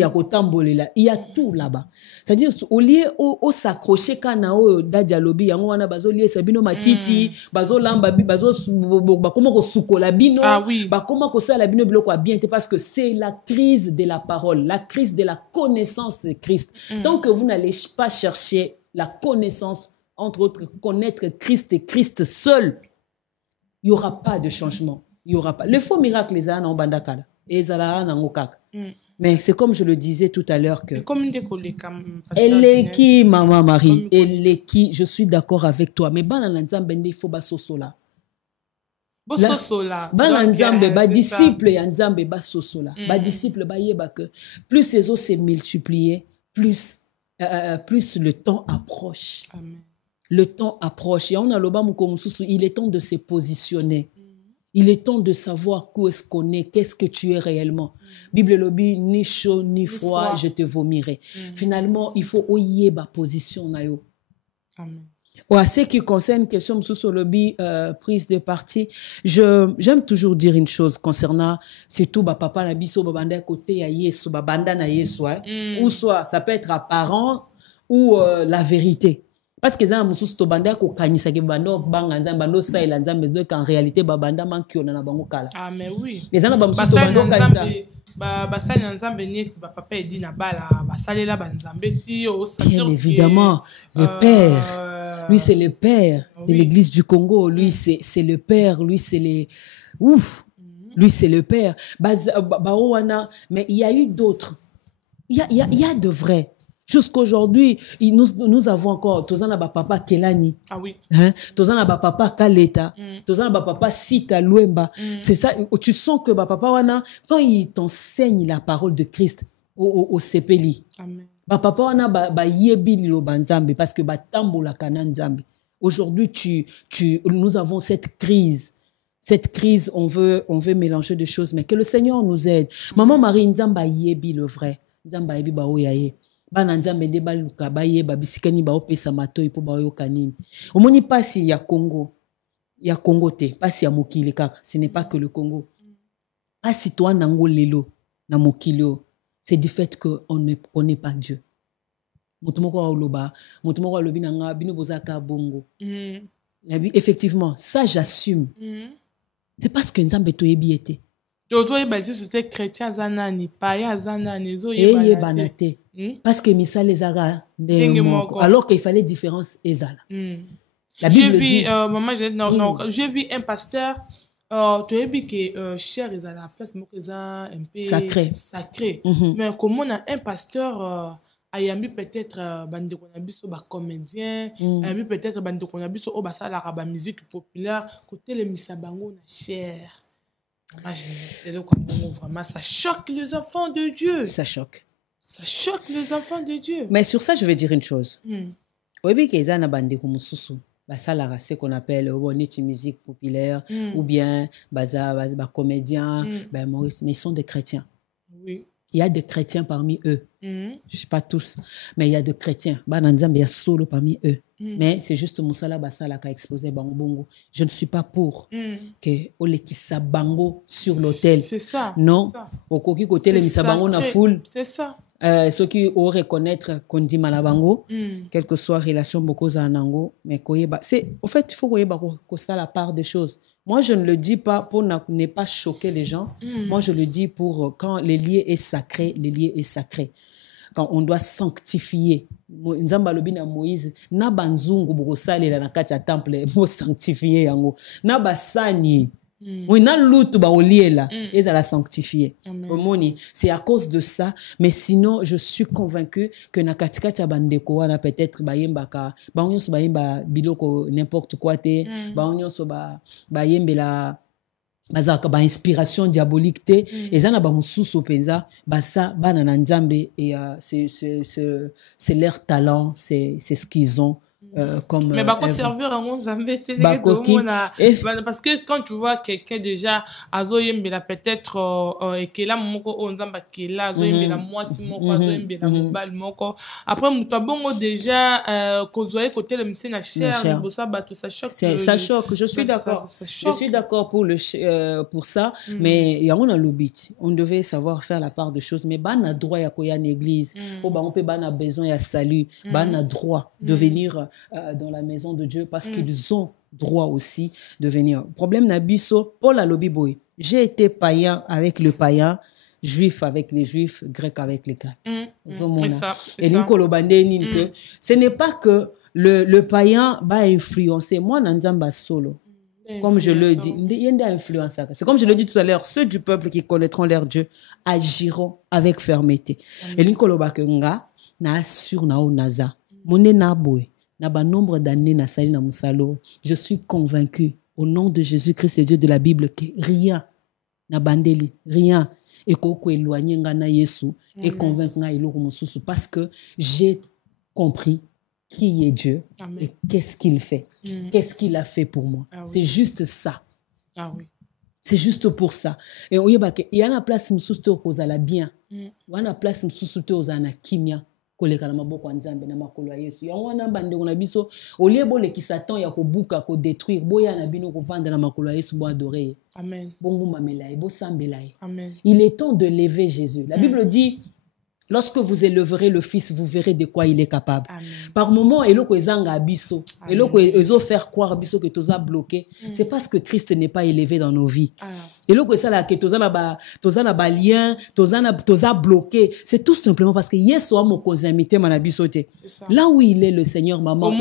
y a tout là-bas. C'est-à-dire, au lieu au s'accrocher quand Dadialobi, yango wana bazo lié sabino matiti, bazo lamba bi, bazo bakoma ko sukola bino, bakoma ko sala bino biloko bien, parce que c'est la crise de la parole, la crise de la connaissance de Christ. Tant que vous n'allez pas chercher la connaissance, entre autres, connaître Christ et Christ seul, il n'y aura pas de changement. Il n'y aura pas. Les faux miracles, les ana en bandakala. Et zala na ngokak. Mais c'est comme je le disais tout à l'heure que... Elle est qui, Maman Marie? Elle est qui? Je suis d'accord avec toi. Mais il faut ba sosola. Ba nzambe, ba disciple ya nzambe ba sosola. Ba disciple ba yeba que plus ces os se multiplient, plus le temps approche. Amen. Le temps approche. Il est temps de se positionner. Il est temps de savoir où est-ce qu'on est, qu'est-ce que tu es réellement. Bible lobby, ni chaud, ni froid, je te vomirai. Finalement, il faut oyer ma position. Amen. À ce qui concerne question sur lobby, prise de parti, j'aime toujours dire une chose concernant surtout papa na biso babanda côté ya Yesu, babanda na Yesu, ou soit ça peut être apparent ou la vérité. Parce que ça mususu to banda ko kanisa ke bando banga nzamba no sa ila nzambe donc en réalité babanda manki ona na bango kala. Ah mais oui. Les ana ba mususu to bando kanisa ba sala nzambe nyeti ba papa edi na bala ba salela ba nzambe ti o sa. Bien évidemment, le père. Lui c'est le père de l'église du Congo, lui c'est le père, lui c'est les lui c'est le père. Mais il y a eu d'autres. Il y a de vrais. Jusqu'aujourd'hui, nous avons encore Tozana ba papa Kelani. Ah oui. Hein? Tozana ba papa Kaleta. Tozana ba papa Sita Luemba. C'est ça. Tu sens que ba papa wana quand il t'enseigne la parole de Christ au Sepeli. Amen. Ba papa wana ba yebi lo banzambe parce que ba tambola kanan nzambe. Aujourd'hui, nous avons cette crise. Cette crise, on veut mélanger des choses, mais que le Seigneur nous aide. Maman Marie nzamba yebi le vrai. Nzamba yebi ba oyaye. Bana nzambe de baluka baye babisikani ba opesa matoi po ba yokanini. Omoni pasi ya Congo te, pasi ya mokili kaka, ce n'est pas que le Congo. Pasi toi nango lelo na mokilio, c'est du fait que on ne connaît pas Dieu. Motumoko oloba, motumoko olobi nanga bino bozaka bongo. Effectivement, ça j'assume. C'est parce que nzambe to yebi été. C'est chrétien zanani, païen zanani, banate. Parce que misa les aga alors qu'il fallait différence ezala. La Bible dit maman j'ai vu un pasteur tu as dit que cher est à la place mais que ça un peu sacré. Mais comme on a un pasteur ayami peut-être bande konabiso ba comédien, ayami peut-être bande konabiso o basala ba musique populaire côté le misa bango na cher. Vraiment, ça choque les enfants de Dieu. Ça choque. Ça choque les enfants de Dieu. Mais sur ça, je vais dire une chose. Oui, qu'ils ont bandé comme sous ça la ce qu'on appelle musique populaire ou bien comédiens, Maurice, mais ils sont des chrétiens. Oui. Il y a des chrétiens parmi eux. Je ne sais pas tous, mais il y a des chrétiens. Il y a solo parmi eux. Mais c'est juste Moussala Bassala qui a exposé Bango Bongo. Je ne suis pas pour que Olekissa Bango sur l'hôtel. C'est ça. Non. Au coquille côté les Misabango na foule. C'est ça. Ceux qui ont reconnaître qu'on dit Malabango, quelle que soit relation beaucoup à Nango, mais c'est au fait il faut que ça la part des choses. Moi je ne le dis pas pour ne pas choquer les gens. Moi je le dis pour quand le lieu est sacré, le lieu est sacré. Quand on doit sanctifier. Nzamba lobi na Moïse na banzungu bokosale la na kati ya temple mo sanctifier yango. Na basani oui, na lutu ba oliela et ça la sanctifier. C'est à cause de ça, mais sinon je suis convaincu que na katika ya bandeko wana peut-être ba yembaka ba onyoso ba yemba biloko n'importe quoi te ba onyoso ba yembela bazaka ba inspiration diabolique te ezana ba mususu penza basa bana na nzambe et c'est leur talent, c'est ce qu'ils ont. comme mais bah servir en Zambé parce que quand tu vois quelqu'un déjà azoyembela peut-être et que là moko on zamba que là azoyembela moi si moko azoyembela mobile moko après muto bongo déjà kozoye côté le mse na cher bossa bato ça choque je suis d'accord pour ça mais y a on a l'obit on devait savoir faire la part des choses mais bana droit ya koya église pour ba on peut bana besoin ya salut bana droit de venir dans la maison de Dieu parce qu'ils ont droit aussi de venir. Problème nabiso, Paul alobi boy. J'ai été païen avec le païen, juif avec les juifs, grec avec les grecs. Et ce n'est pas que le païen va influencer. Moi, Nanzamba solo. Comme je le dis, c'est comme je le dis tout à l'heure, ceux du peuple qui connaîtront leur Dieu agiront avec fermeté. Et l'inkoloba que nga na sur na o naza. Mone na boy. Nombre d'années na sali na musalo, je suis convaincu au nom de Jésus-Christ et Dieu de la Bible que rien na bandeli, rien et koko éloigné nga na Yesu et convaincre nga iloko mususu parce que j'ai compris qui est Dieu. Amen. Et qu'est-ce qu'il fait, qu'est-ce qu'il a fait pour moi. Ah, oui. C'est juste ça. Ah oui. C'est juste pour ça. Et il y a une place mususu to kozala bien. Il y a une place mususu to ozana kimia. Koleka na maboko nzambe na makolo ya Yesu ya wana bande na biso oliebo le ki Satan ya kobuka ko détruire boya na bino ko vendre na makolo ya Yesu bo adorer. Amen. Bongo mamela bo sambela. Amen. Il est temps de lever Jésus. La Bible dit lorsque vous élèverez le Fils, vous verrez de quoi il est capable. Amen. Par moment, eloko ezanga abiso, eloko ezo faire croire abiso que toza bloqué, c'est parce que Christ n'est pas élevé dans nos vies. Eloko esala que toza na ba lien, toza bloqué, c'est tout simplement parce que Yesu a mon kozamité manabiso te. Là où il est le Seigneur maman, il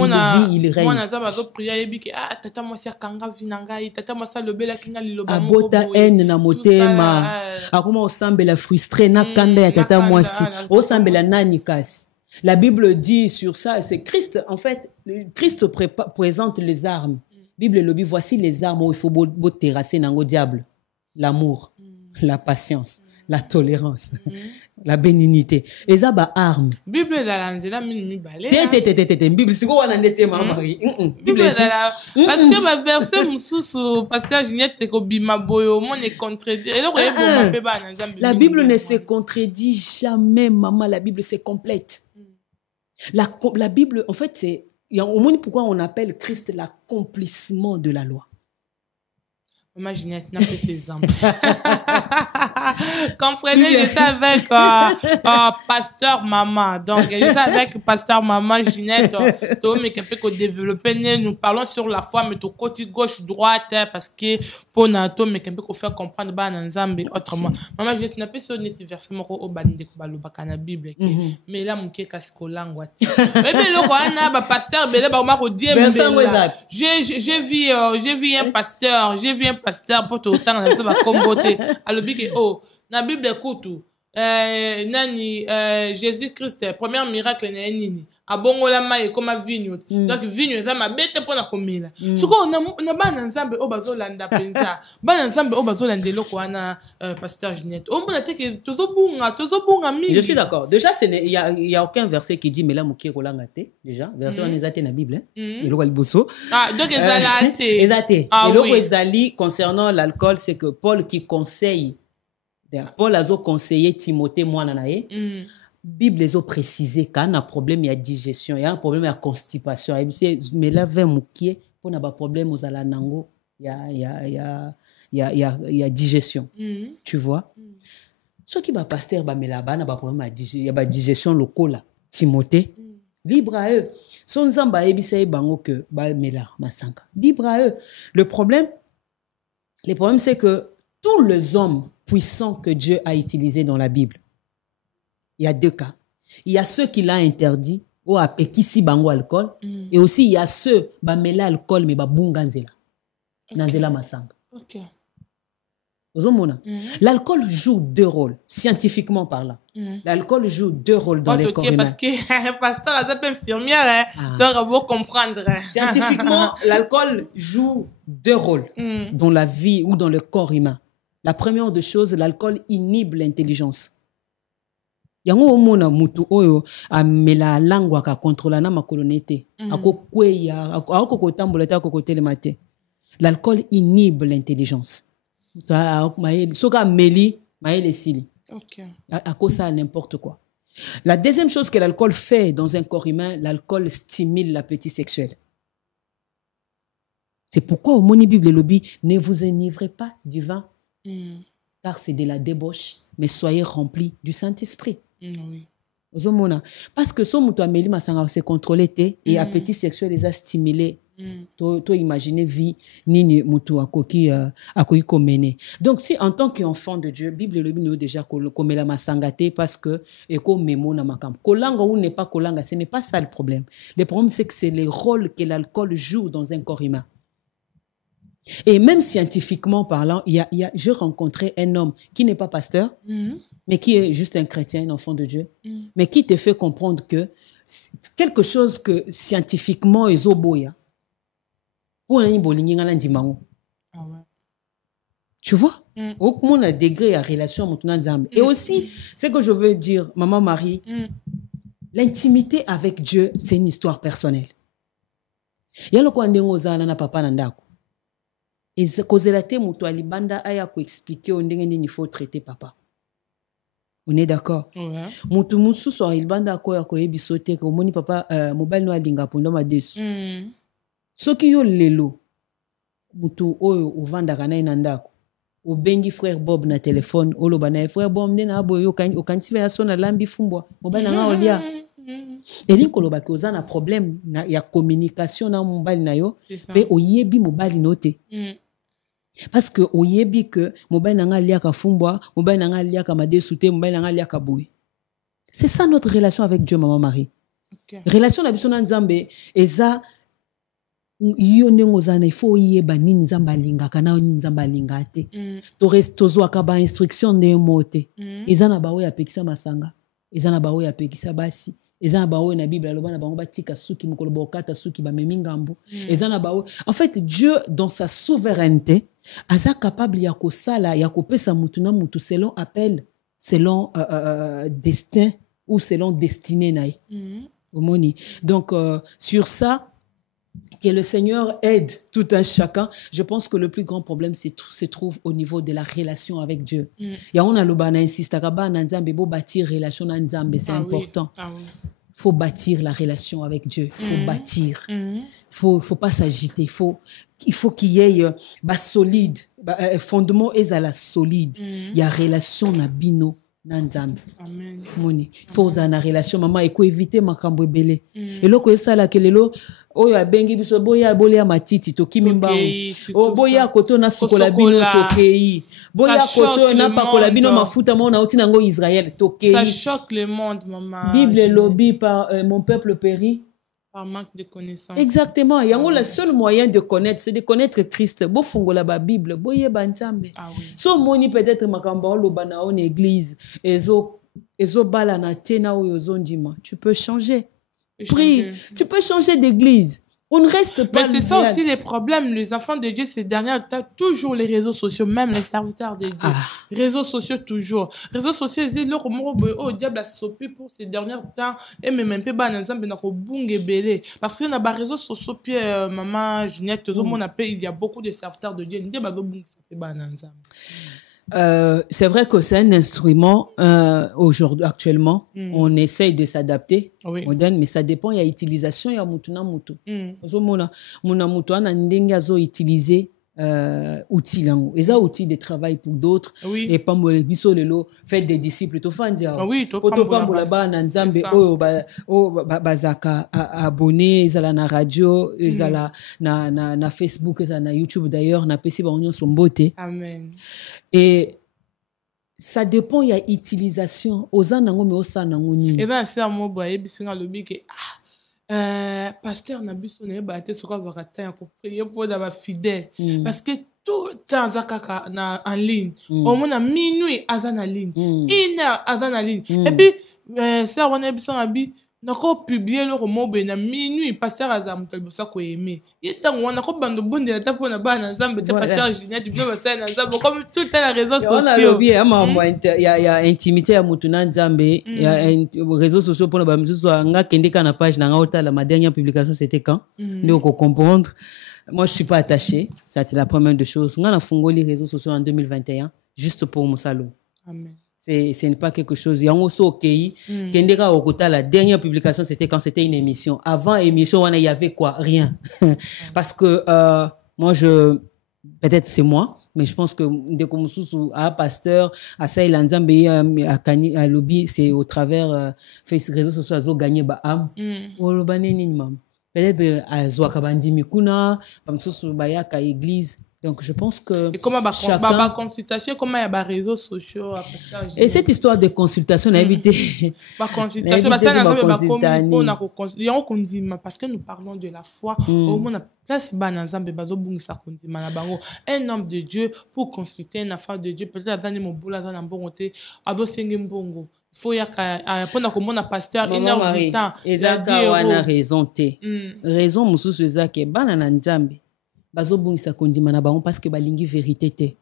vit, il règne. Moi na zo prier yebi ah tata moi sia kanga vinanga, tata moi sa lobela kinga liloba abota haine na motema, akoma osambela frustré na kanda ya tata moi si. La Bible dit sur ça, c'est Christ, en fait, Christ présente les armes. Bible le dit, voici les armes où il faut terrasser dans le diable. L'amour, la patience, la tolérance, la bénignité. Et ça, bah, armes. Bible dans l'anzela, mi balé. Bible, c'est quoi on en était, ma Marie? Bible dans la, parce que ma verset, moussou, pasteur Juliette, ko bima boyo, mon est contredit. Et donc, la Bible ne se contredit jamais, maman. La Bible, c'est complète. La Bible, en fait, c'est, au moins, pourquoi on appelle Christ l'accomplissement de la loi. Maman Ginette n'a pas ses âmes. Comprenez, je suis avec pasteur maman. Donc, je suis avec pasteur maman Ginette. Mais qu'un peu qu'on développe, nous parlons sur la foi, mais ton côté gauche, droite, parce que pour Nato, mais qu'un peu qu'on fait comprendre, bah, dans Zambé, autrement. Maman Ginette n'a pas sur net verset, au bande de Kobaluba, la Bible. Mais là, mon ké casco langue. Mais le roi, bah, pasteur, mais là, bah, on m'a redit, j'ai vu un pasteur, pasteur pour tout le temps ça va comboter alors que oh na Bible écoute nani Jésus Christ premier miracle na nini abongola mai comme vigno donc vigno ça ma bête pour na komela suko na bana nzambe o bazolanda penza bana nzambe o bazolanda loko wana pasteur Ginette o mona te que tozobunga mingi. Je suis d'accord déjà il y a aucun verset qui dit mais là mukie kolanga te déjà verset on ezate na Bible et loko liboso donc ezalate et loko ezali concernant l'alcool c'est que Paul qui conseille Paul a conseillé Timothée mwana nae Bible les a précisé quand a problème il y a digestion il y a un problème il y a constipation mais là vers mukie pour na ba problème aux alanango il y a digestion tu vois ce qui va pasteur ba mais là-bas na ba problème il y a ba digestion lokola Timothée libre à eux son zamba ebisa bango que ba mela masanga libre à eux le problème c'est que tous les hommes puissants que Dieu a utilisés dans la Bible, il y a deux cas. Il y a ceux qui l'ont interdit, ou à pekisi bango alcool, et aussi il y a ceux qui ont alcool, mais bunga nzela. Nanzela masanga. Ok. L'alcool joue deux rôles, scientifiquement parlant. L'alcool joue deux rôles dans les corps humains. Parce que pasteur a été infirmière, donc on va comprendre. Scientifiquement, l'alcool joue deux rôles dans la vie ou dans le corps humain. La première des choses, l'alcool inhibe l'intelligence. yango omona mutu oyo amela langue aka contrôler na makolonete akokweya akokotambola te akokotelema te. L'alcool inhibe l'intelligence. Soka meli maele sili. À cause ça n'importe quoi. La deuxième chose que l'alcool fait dans un corps humain, l'alcool stimule l'appétit sexuel. C'est pourquoi au Moni Bible lobby, ne vous enivrez pas du vin, car c'est de la débauche, mais soyez remplis du Saint-Esprit. Oui. Parce que son mutu ameli masanga se contrôler et appétit sexuel les a stimulés. To imaginer vie nini mutu akoki komene. Donc si en tant qu'enfant de Dieu, Bible le nous déjà komela masangate parce que eko memo na makam. Kolanga ou n'est pas kolanga, ce n'est pas ça le problème. Le problème c'est que c'est le rôle que l'alcool joue dans un corps humain. Et même scientifiquement parlant, je rencontrais un homme qui n'est pas pasteur, mais qui est juste un chrétien, un enfant de Dieu, mais qui te fait comprendre que quelque chose que scientifiquement est oboya. Tu vois? On a degré à relation. Et aussi, ce que je veux dire, Maman Marie, l'intimité avec Dieu, c'est une histoire personnelle. Il y a le quoi na papa nandako. Et kozela mutu alibanda aya ko expliquer on ndenge il faut traiter papa. On est d'accord? Ouais. Mutu mususu alibanda ko ya ko yebisote ko moni papa mobile no alinga pondo madesu. Soki yo lelo mutu oyo ovanda kana inandako. Obengi frère Bob na téléphone, oloba na frère Bob ndena aboyo okanti ya sona lambi fumbwa. Mobile na olia. Et linkoloba ki oza na problème ya communication na mobile na yo pe oyebi mobile note. Parce que oyebi que mobile nanga liaka fumbwa, mobile nanga liaka madesute, mobile nanga liaka boy. C'est ça notre relation avec Dieu, Maman Marie. Okay. Relation na biso na Nzambe eza yo ndenge ozana il faut yeba nini Nzambe alingaka na nini Nzambe alingaka te. Tozwaka ba instruction nde mote. Eza na baoyo apekisa masanga, eza na baoyo apekisa basi. Ezana baoyo na Bible aloba na bango batika suki mukolo bokata suki ba memi ngambu. Ezana baoyo. En fait, Dieu dans sa souveraineté aza capable ya kosala ya kopesa mutu na mutu selon appel, selon destin ou selon destinée nae. Omoni. Donc sur ça que le Seigneur aide tout un chacun. Je pense que le plus grand problème se trouve au niveau de la relation avec Dieu. Ya on a lobana insiste ka na Nzambe bo bâtir relation na Nzambe, c'est important. Oui. Faut bâtir la relation avec Dieu, faut bâtir. Faut pas s'agiter, il faut qu'il y ait solide, fondement ezala solide. Il y a relation na bino na Nzambe. Amen. Moni. Faut na relation maman eko éviter makambo ebele. Eloko esala kelelo oyo abengi biso boya bolia matiti tokimi mbango boya koto na sukola bino tokei boya koto na pakola bino mafuta mona oti nango Israël tokei. Ça choque le monde, maman. Bible lobby par mon peuple périt par manque de connaissance. Exactement. Yango le seul moyen de connaître c'est de connaître Christ. Bo fungola ba Bible boye ba Nzambe. So moni peut-être makamba lobana en église ezo bala na tena oyo zondima. Tu peux changer. Prie. Tu peux changer d'église. On ne reste pas. Mais c'est ça aussi les problèmes. Les enfants de Dieu, ces dernières temps, toujours les réseaux sociaux, même les serviteurs de Dieu. Réseaux sociaux, toujours. Réseaux sociaux, c'est le oh, diable a sopé pour ces dernières temps. Et même un peu, parce qu'il y a des réseaux sociaux, puis, maman, Jeanette, tout le monde appelle, il y a beaucoup de serviteurs de Dieu. C'est vrai que c'est un instrument aujourd'hui actuellement on essaye de s'adapter moderne mais ça dépend il y a utilisation ya mutu na mutu ozomona muna mutu ana ndenge azo utiliser outil lango eza outil de travail pour d'autres et pas moi biso lelo fait des disciples to fandia poto pambola ba na Nzambe oyo bazaka abonné ezala na radio ezala na Facebook ezala na YouTube d'ailleurs na pesi ba onyo sombote. Amen. Et ça dépend il y a utilisation ozanango me osanango nini. Et ben c'est un mot boye bisinga lobi ke pasteur na biso na ba te soka vakata ko prier pour d'aba fidèle parce que tout temps zakaka na en ligne au moins à minuit azana ligne 1 heure azana ligne et puis ça on a biso abi Nako publier le roman ben na minuit pasteur azam tel bossa ko aimer. Yetango wana ko bando bonde la tapo na ba na nzambe te pasteur Ginette tu peux passer na nzambe comme tout les réseaux sociaux. On a oublié il y a intimité ya mutuna nzambe, il y a réseaux sociaux pour na ba mzuzu nga kende kana page na nga otala ma dernière publication c'était quand? Nous ko comprendre. Moi je suis pas attaché, ça c'est la première des choses. Nga na fungo les réseaux sociaux en 2021 juste pour Moussalo. Amen. Ce n'est pas quelque chose. Il y a aussi au pays. La dernière publication, c'était quand c'était une émission. Avant émission, il y avait quoi? Rien. Parce que moi, peut-être c'est moi, mais je pense que dès qu'on à pasteur, à Saï Lanzambe, à lobby, c'est au travers Facebook, réseaux sociaux, gagné Baham. Peut-être à Zouakabandi Mikuna, à église. Donc, je pense que. Et comment chacun... consultation, comment il y a des réseaux sociaux? Et cette histoire de consultation, on a évité. Consultation, parce que nous parlons de la foi. Au moins, un homme de Dieu pour consulter une affaire de Dieu. Peut-être que mon boulot dans un bon côté, avec Sengembongo. Il faut y avoir un pasteur, une heure du temps. Ezaka wana raison te. Raison, Moussous Ezaka, banana nzambe. Bazo bungisa kondima na bango parce que balingi vérité te.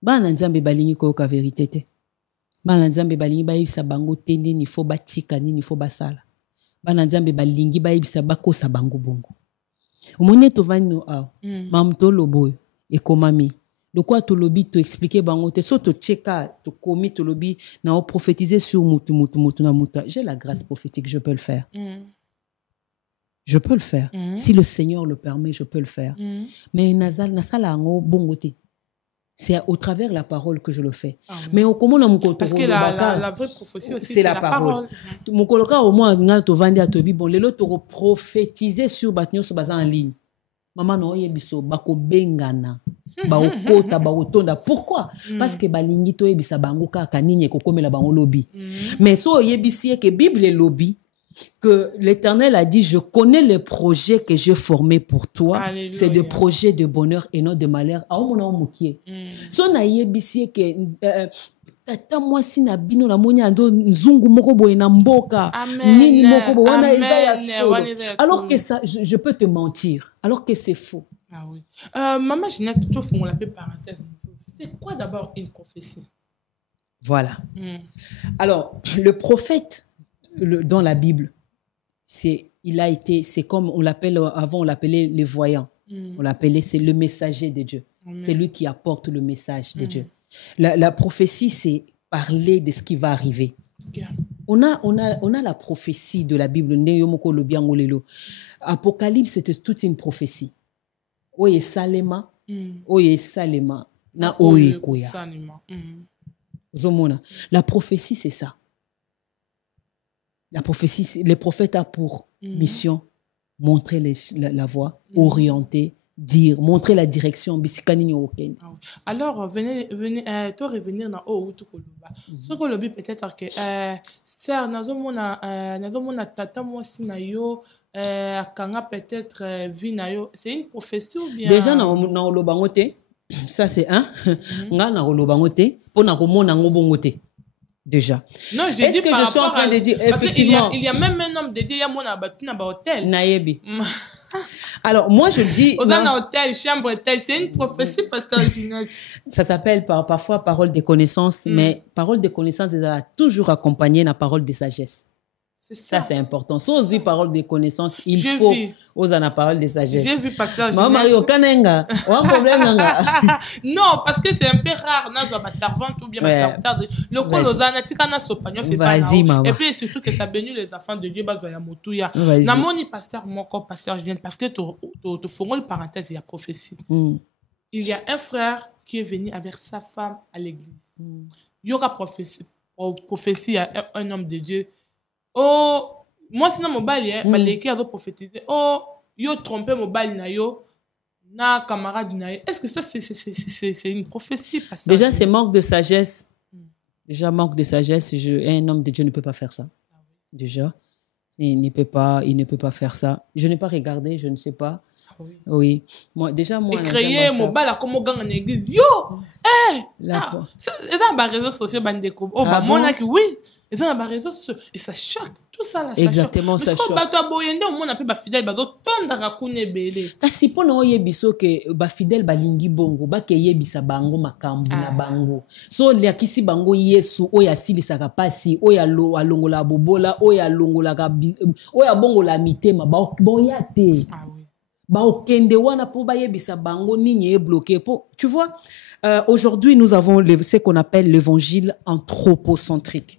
Bana nzambe balingi koyoka vérité te. Bana nzambe balingi bayebisa bango te nini fo batika nini fo basala. Bana nzambe balingi bayebisa bakosa bango bongo. Omone tovani no aw. Mamto loboyo ekomami. Lokwa to lobi to expliquer bango te so to cheka to komi to lobi na o prophétiser sur mutu na muta. J'ai la grâce prophétique, je peux le faire. Je peux le faire. Si le Seigneur le permet, je peux le faire. Mais c'est au travers de la parole que je le fais. Mais parce que la vraie prophétie aussi, c'est la parole. Mon coloca au moins, bon, les autres prophétiser sur Batnio sur en ligne. Maman no yebiso bako bengana ba okota ba otonda. Pourquoi? Parce que balingi to yebisa bango kaka nini ekokomela bango lobby. Mais so yebisi que Bible est lobby. Que l'Éternel a dit, je connais les projets que j'ai formés pour toi. Alléluia. C'est des projets de bonheur et non de malheur. So na yebisi que tata moi si na bino na monya ndo nzungu moko boye na mboka nini moko bo wana eza ya solo. Alors que ça je peux te mentir alors que c'est faux. Ah oui. Maman Ginette, tout fond la parenthèse. C'est quoi d'abord une prophétie? Voilà. Alors le prophète dans la Bible, c'est comme on l'appelle avant, on l'appelait les voyants. On l'appelait, c'est le messager de Dieu. C'est lui qui apporte le message de Dieu. La prophétie, c'est parler de ce qui va arriver. Okay. On a la prophétie de la Bible. Apocalypse, c'était toute une prophétie. Oye Salema, na oye koya. La prophétie, c'est ça. La prophétie, les prophètes ont pour mission montrer la voie, orienter, dire, montrer la direction. Alors, venez, toi revenir dans au tout koloba. Ce kolobi peut-être que sœur nazomona tata moi sinayo akanga peut-être vinayo, c'est une prophétie ou bien? Déjà na olobangote, ça c'est un. Nga na olobangote, pour na komona ngobongote. Déjà. Non, est-ce que je suis en train de dire effectivement il y a même un homme dédié à mon hôtel. Nayebi. Alors moi je dis dans un hôtel, chambre hôtel, c'est une prophétie pasteur Ginette. Ça s'appelle parfois parole de connaissance, mais parole de connaissance elle a toujours accompagné la parole de sagesse. Ça c'est important. Si on dit parole de connaissance, il faut oser la parole de sagesse. J'ai vu pasteur Ginette. Maman Mario Kanenga, un problème non, parce que c'est un peu rare na ma servante ou bien ma serviteur. Le kolozana tikana sopagnon c'est pas là. Et puis surtout que ça bénit les enfants de Dieu bazoya motuya. Na moni pasteur moko pasteur Ginette parce que tu fongol parenthèse il y a prophétie. Il y a un frère qui est venu avec sa femme à l'église. Il y aura prophétie à un homme de Dieu. Oh, moi sinon mon bali baleki azo prophétiser. Oh, yo trompé mon bali na yo na camarade na yo. Est-ce que ça c'est une prophétie? Déjà c'est manque de sagesse. Déjà manque de sagesse. Un homme de Dieu ne peut pas faire ça. Déjà, il ne peut pas faire ça. Je n'ai pas regardé, je ne sais pas. Oui. Moi déjà moi. Et créer mon bal comme gang en église. Yo, c'est dans les réseaux sociaux bandeko. Oh bah mon aki oui. Ils ont des réseaux sociaux. Et ça choque. Tout ça, là, exactement, ça choque. Parce que bato boyende, au moins, on appelle ba fidèle, bazo tonda rakune belé. Kasi po na oyebiso ke ba fidèle balingi bongo, ba ke yebisa bango makambu na bango. So liakisi bango Yesu, oya silisaka pasi, oya alongola bobola, oya longola oya bongola mitema, ba boya te. Ah oui. Ba okende wana po ba yebisa bango nini est bloqué. Tu vois, aujourd'hui nous avons ce qu'on appelle l'évangile anthropocentrique.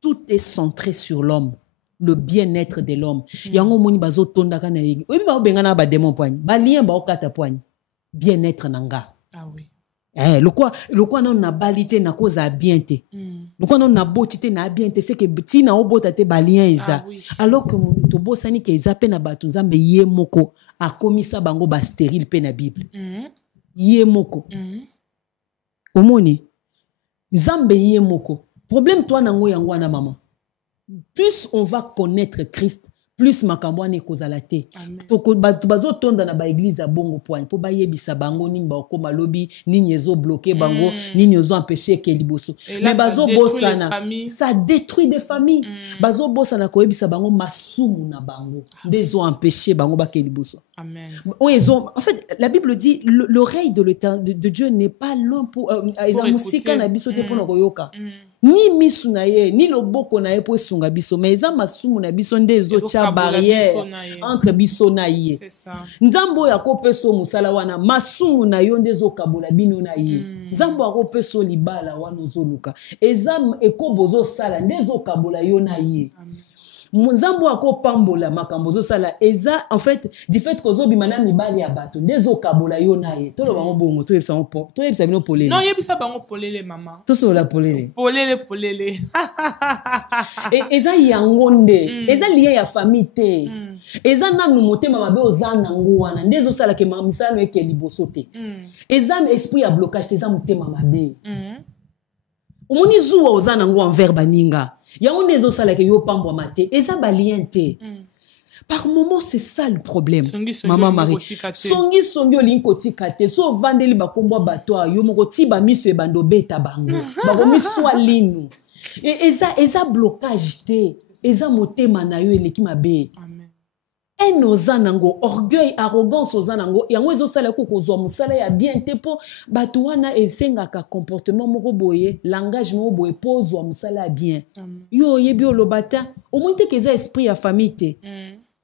Tout est centré sur l'homme, le bien-être de l'homme. Yango moni bazo tonda kana yegi. Obi ba bengana ba démon poigne. Ba lien ba okata poigne. Bien-être nanga. Ah oui. Le quoi non na balité na cause a bienté. Le quoi non na botité na bienté c'est que ti na obotate ba lien eza. Alors que to bosani ke eza pe na batu nzambe ye moko a komisa bango ba stérile pe na Bible. Ye moko. Omoni nzambe ye moko. Problème toi nango yango na maman. Plus on va connaître Christ, plus makambo ane kozalate. Toko bazo tonda na ba église a bongo point po ba yebisa bango nini ba okoma lobi nini ezo bloquer bango nini ezo empêcher ke liboso. Mais bazo bosana ça détruit des familles. Bazo bosana ko yebisa bango masumu na bango ndezo empêcher bango ba ke liboso. Amen. En fait, la Bible dit l'oreille de Dieu n'est pas loin pour musika na biso te pona koyoka. Ni misu na ye, ni loboko na ye po esunga biso, mais eza masumu na biso nde ezotia barrière entre biso na ye. C'est ça. Nzambo ya kopeso musala wana, masumu na yo nde ezokabola bino na ye. Nzambo akopeso libala wana ozoluka. Eza ekobozo sala nde ezokabola yo na ye. Nzambo akopambola makambo sala eza en fait du fait que zobimana mibali ya bato ndezo kabola yo na ye tolo bango bongo to yebisa ngo to yebisa bino polele non yebisa bango polele mama to so la polele et eza yango nde eza lié ya famille te eza nanu motema mabe ozana ngo wana ndezo sala ke mamisano eke liboso te eza esprit ya blocage te eza motema mabe omoni zuwa ozana ngo envers baninga yango ndezo sala ke yo pambwa mate eza balien te. Par moment c'est ça le problème. Maman Marie songi olingi kate so vandeli bakombwa bato yo moko ti ba miso e bando beta bango ba miso alinu et eza blocage te eza motema na yo eleki mabe. Amen. En ozanango orgueil arrogance ozanango yango ezosala ko kozwa musala ya bien te po bato wana esengaka comportement moko boye langage moko boye pozwa musala ya bien. Yo yebi olobata omonte ke eza esprit ya famille te.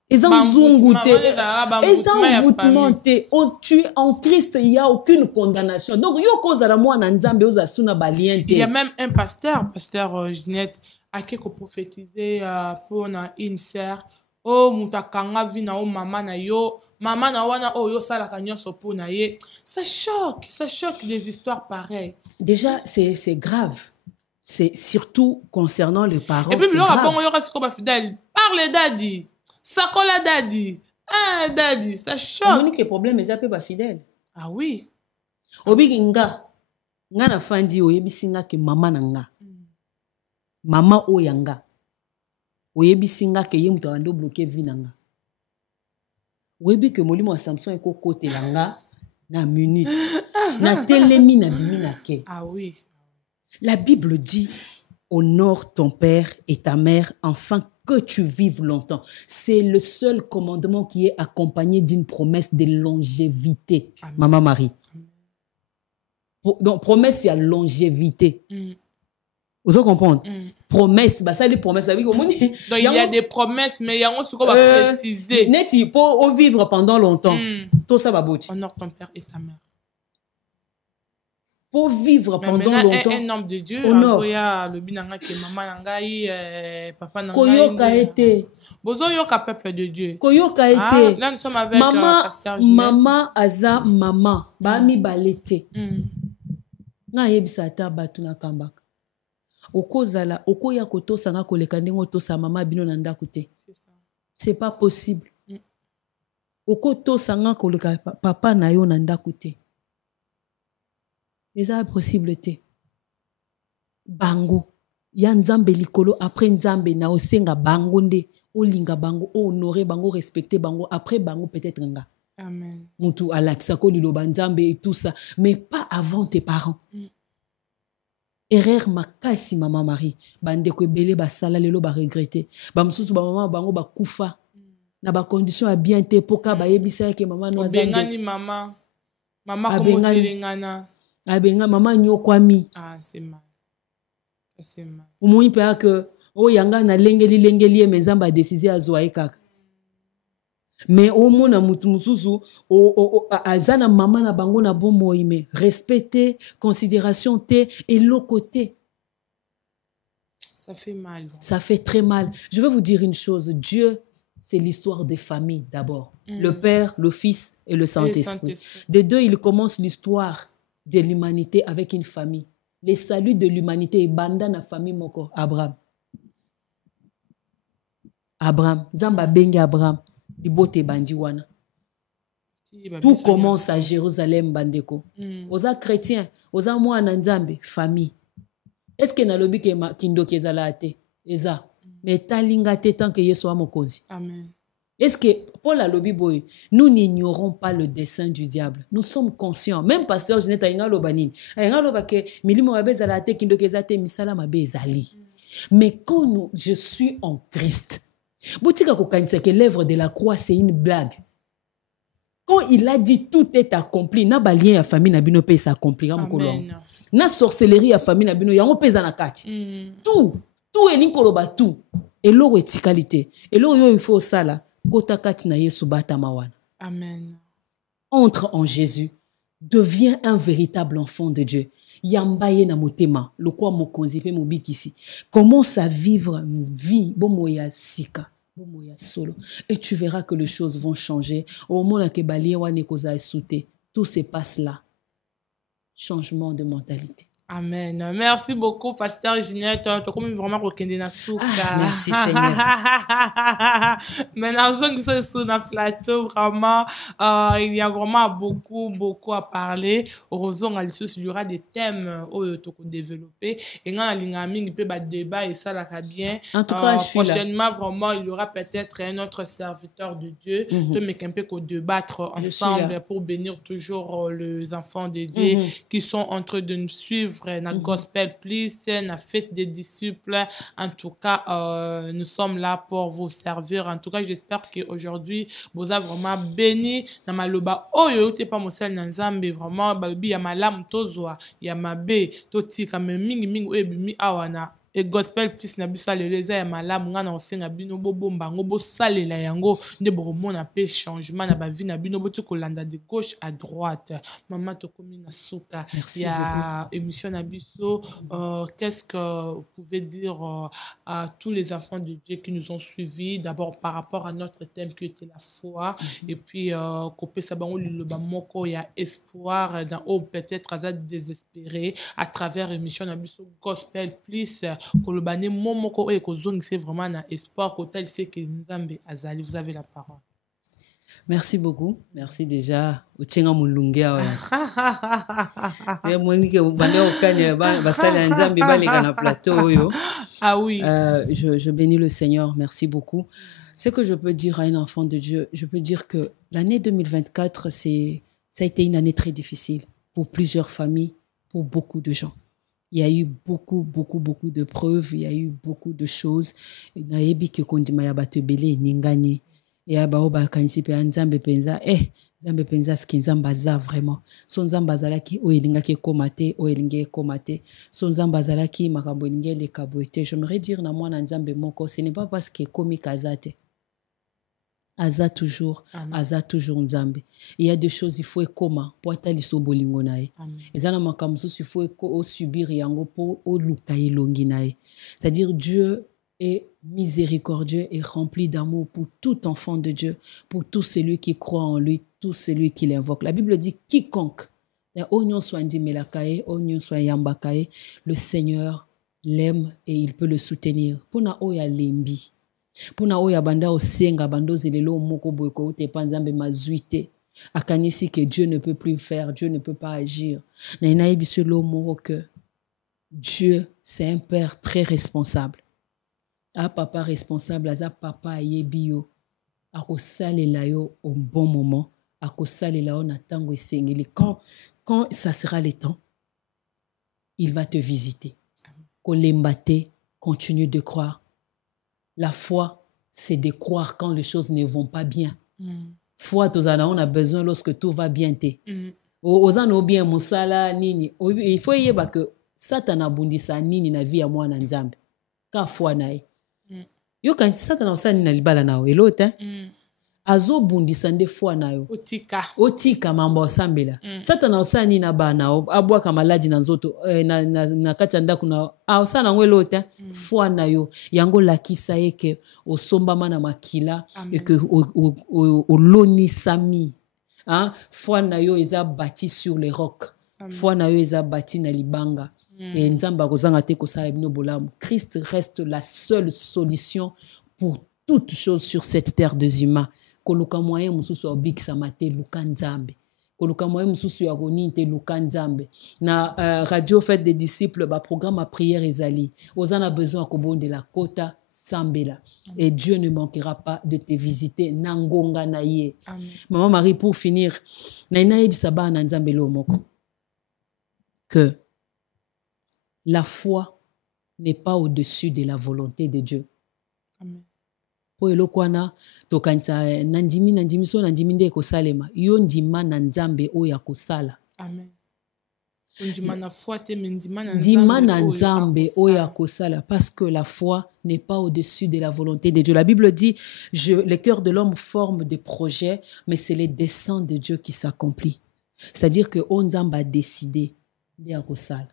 Eza mzungu te eza envoûtement te. Tu es en Christ, il y a aucune condamnation. Donc yo kozala mwana nzambe ozasuna balien te. Il y a même un pasteur Ginette a quelque prophétisé pour une sœur. Oh mutakanga vina o mama na wana oh yo sala kanyoso po na ye. Ça choque des histoires pareilles. Déjà c'est grave. C'est surtout concernant les parents. Et puis là bon yo reste comme fidèle. Parle daddy. Sakola daddy. Ah daddy, ça choque. Monique le problème est pas fidèle. Ah oui. Obi nga na fandi oyebisinga ke mama nanga. Mama oyanga. Oyebi singa ke ye mutu ando bloquer vie nanga. Oyebi ke molimo wa Samson eko kote langa na minute. Na telemi na bimi na ke. Ah oui. La Bible dit honore ton père et ta mère afin que tu vives longtemps. C'est le seul commandement qui est accompagné d'une promesse de longévité. Amen. Maman Marie. Donc promesse il y a longévité. Vous comprenez? Promesse, bah ça les promesses. Donc il y a des promesses, mais il y a aussi qu'on va préciser. Net, pour vivre pendant longtemps. Tout ça va bouger. Honore ton père et ta mère. Pour vivre pendant longtemps. Un homme de Dieu. Honore. Le binanga qui maman nangai, papa nangai. Koyoka été. Bozo yoka peuple de Dieu. Koyoka été. Là nous sommes avec Pasteur Ginette. Maman aza maman. Bami balete. Na yebisa ta batu na kambaka. Okozala okoya kotosa nga koleka ndengo tosa mama bino na ndako te. C'est pas possible. Okotosa nga koleka papa na yo na ndako te. C'est possible te. Bango ya nzambe likolo après nzambe na osenga bango nde olinga bango honorer bango respecter bango après bango peut-être nga. Amen. Mutu alakisa ko liloba nzambe et tout ça mais pas avant tes parents. erreur makasi mama Marie bandeko ebele basala lelo ba regretter ba mususu ba mama bango ba kufa na ba condition ya bien te poka ba yebisa ke mama no azande bengani mama comme telengana abenga mama nyokwami c'est mal umoi pe que o yanga na lengeli menzamba décision azwa kaka mais au mona mutu mususu azana mama na bango na bomoi mais respecter considération te et l'autre côté ça fait mal vraiment. Ça fait très mal. Je veux vous dire une chose, Dieu c'est l'histoire des familles d'abord, le Père, le Fils et le Saint-Esprit. Des deux, il commence l'histoire de l'humanité avec une famille. Les saluts de l'humanité et banda na famille moko Abraham. Zamba bengi Abraham. Ibote bandi wana. Tout commence à Jérusalem bandeko. Oza chrétien, oza mwana nzambe, famille. Est-ce que nalobi ke kindo kezala ate? Eza. Mais talinga te tant que Yesu amokozi. Amen. Est-ce que Paul alobi boy, nous n'ignorons pas le dessein du diable. Nous sommes conscients. Même pasteur Jeanette a ingalo banini. Ingalo ba ke milimo abezala ate kindo kezate misala mabezali. Mais quand je suis en Christ, Boutika kokanisa que l'œuvre de la croix c'est une blague. Quand il a dit tout est accompli, na balien ya famille na bino pe s'accomplira mokolo. Na sorcellerie ya famille na bino yango peza na kati. Tout est linkoloba tout. Et l'eau est qualité. Et l'eau il faut ça là. Kota kati na Yesu bata mawana. Amen. Entre en Jésus. Deviens un véritable enfant de Dieu. Yambaye na motema. Le quoi mokonzi pe mobikisi. Commence à vivre une vie. Bomoya sika. Bomoya solo. Et tu verras que les choses vont changer. Au moment que balie wane koza esute. Tout se passe là. Changement de mentalité. Amen. Merci beaucoup, pasteur Ginette. Tu as comme vraiment reconnu na souka. Merci Seigneur. Maintenant, on est sur le plateau, vraiment, il y a vraiment beaucoup à parler. Heureusement, il y aura des thèmes où tu peux développer. Et quand il y a un débat et ça là bien. En tout cas, je suis prochainement, vraiment, il y aura peut-être un autre serviteur de Dieu. De mais un peu qu'on débattre ensemble pour bénir toujours les enfants de Dieu qui sont en train de nous suivre. Na gospel plus, na fête des disciples. En tout cas, nous sommes là pour vous servir. En tout cas, j'espère qu'aujourd'hui, vous avez vraiment béni. Na maloba, oh yo, t'es pas mon seul nanzambe, vraiment, babi, ya malam tozoa, ya mabe, toti, kame mingi, ebimi awana. Et gospel plus na bisa leleza ya malamu nga na osenga bino bobomba ngo bo salela yango nde bomona pe changement na ba vie na bino botu kolanda de gauche à droite. Maman to komi na souka ya émission na biso. Qu'est-ce que vous pouvez dire à tous les enfants de Dieu qui nous ont suivis, d'abord par rapport à notre thème qui était la foi, et puis kopé sabango le bamoko ya espoir dans oh peut-être à désespéré à travers émission na biso gospel plus kolobane momoko et kozong c'est vraiment un espoir qu'autel c'est que Nzambe azali. Vous avez la parole. Merci beaucoup. Merci déjà. Otienga mulunge awa. Ya moni ke bande okanya basala Nzambe baleka na plateau yo. Ah oui. Je bénis le Seigneur. Merci beaucoup. Ce que je peux dire à un enfant de Dieu, je peux dire que l'année 2024 ça a été une année très difficile pour plusieurs familles, pour beaucoup de gens. Il y a eu beaucoup de preuves, il y a eu beaucoup de choses. Naebi ke kondima ya bato ebele ningani. Et abao ba kanisi pe Nzambe penza Nzambe penza ski Nzamba za vraiment. Son Nzamba zalaki o elinga ke komate o elinga komate. Son Nzamba zalaki makambo elinga le kaboete. J'aimerais dire na mwana Nzambe moko, ce n'est pas parce que komi kazate. Aza toujours Nzambe. Il y a des choses il faut ekoma pour atali so bolingo nae. Ezana makamso il faut subir yango pour o luka ilongi nae. C'est-à-dire Dieu est miséricordieux et rempli d'amour pour tout enfant de Dieu, pour tout celui qui croit en lui, tout celui qui l'invoque. La Bible dit quiconque le Seigneur l'aime et il peut le soutenir. Pona oya lembi. Pona oya banda osenga bando zelelo moko boyko te panzambe mazuite. Akanisi que Dieu ne peut plus faire, Dieu ne peut pas agir. Na inaïbi sur l'eau moko que Dieu c'est un père très responsable. A papa responsable, aza papa yebio. Ako salela yo au bon moment, ako salela yo na tango esengeli. Quand ça sera le temps, il va te visiter. Kolembate, continue de croire. La foi, c'est de croire quand les choses ne vont pas bien. Foi, on a besoin lorsque tout va bien. Ozano bien musala nini. Il faut y avoir que Satan abundisa nini na vie ya mwana nzambe. Ka foi nae. Yo kan Satan osani na libala nao elote. Azo bundisa nde foi nayo. Otika mambo osambela. Satan osani na ba nao abwa ka maladi na nzoto na kati ndaku na osana ngo elote. Foi nayo yango lakisa yeke osombama na makila et que oloni sami. Hein? Foi na yo eza bâti sur les rocs. Foi na yo eza bâti na libanga. Et nzamba kozanga te kosala bino bolamu. Christ reste la seule solution pour toutes choses sur cette terre des humains. Koluka moyen mususu obikisa mate luka nzambe. Koluka moyen mususu ya konite luka nzambe. Na radio Fête des disciples ba programme à prière ezali. Ozana besoin kobonde la kota sambela. Et Dieu ne manquera pas de te visiter. Nangonga na ye. Maman Marie, pour finir, que la foi n'est pas au-dessus de la volonté de Dieu. Amen. Po elokwana tokanisa nandimi so nandimi nde ko salema. Yo ndima na nzambe oya ko sala. Amen. Parce que la foi n'est pas au-dessus de la volonté de Dieu. La Bible dit, le cœur de l'homme forme des projets, mais c'est les desseins de Dieu qui s'accomplissent. C'est-à-dire que on a décidé d'être au sale.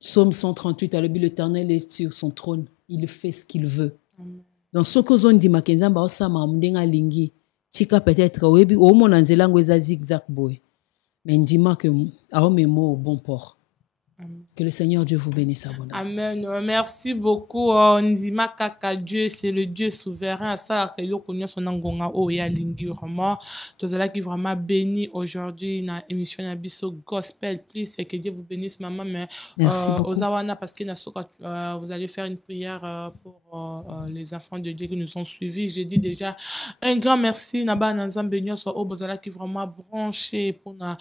Psaume 138, à l'Éternel est sur son trône, il fait ce qu'il veut. Amen. Dans ce que on dit, Makenzamba osama mdenga lingi, tika peut-être oebi o monanzela ngweza zigzag boy. Mais dis-moi que à mes mots au bon port. Amen. Que le Seigneur Dieu vous bénisse. Amen. Merci beaucoup. Nzima Kaka Dieu, c'est le Dieu souverain. Ça, que yo connaît son angonga o ya lingi vraiment. Tous ceux qui vraiment béni aujourd'hui dans émission Nabiso Gospel, please, et que Dieu vous bénisse maman. Mais Ozawana parce que vous allez faire une prière pour les enfants de Dieu qui nous ont suivis. J'ai dit déjà un grand merci naba nanzam benyo so obozala qui vraiment branché pour na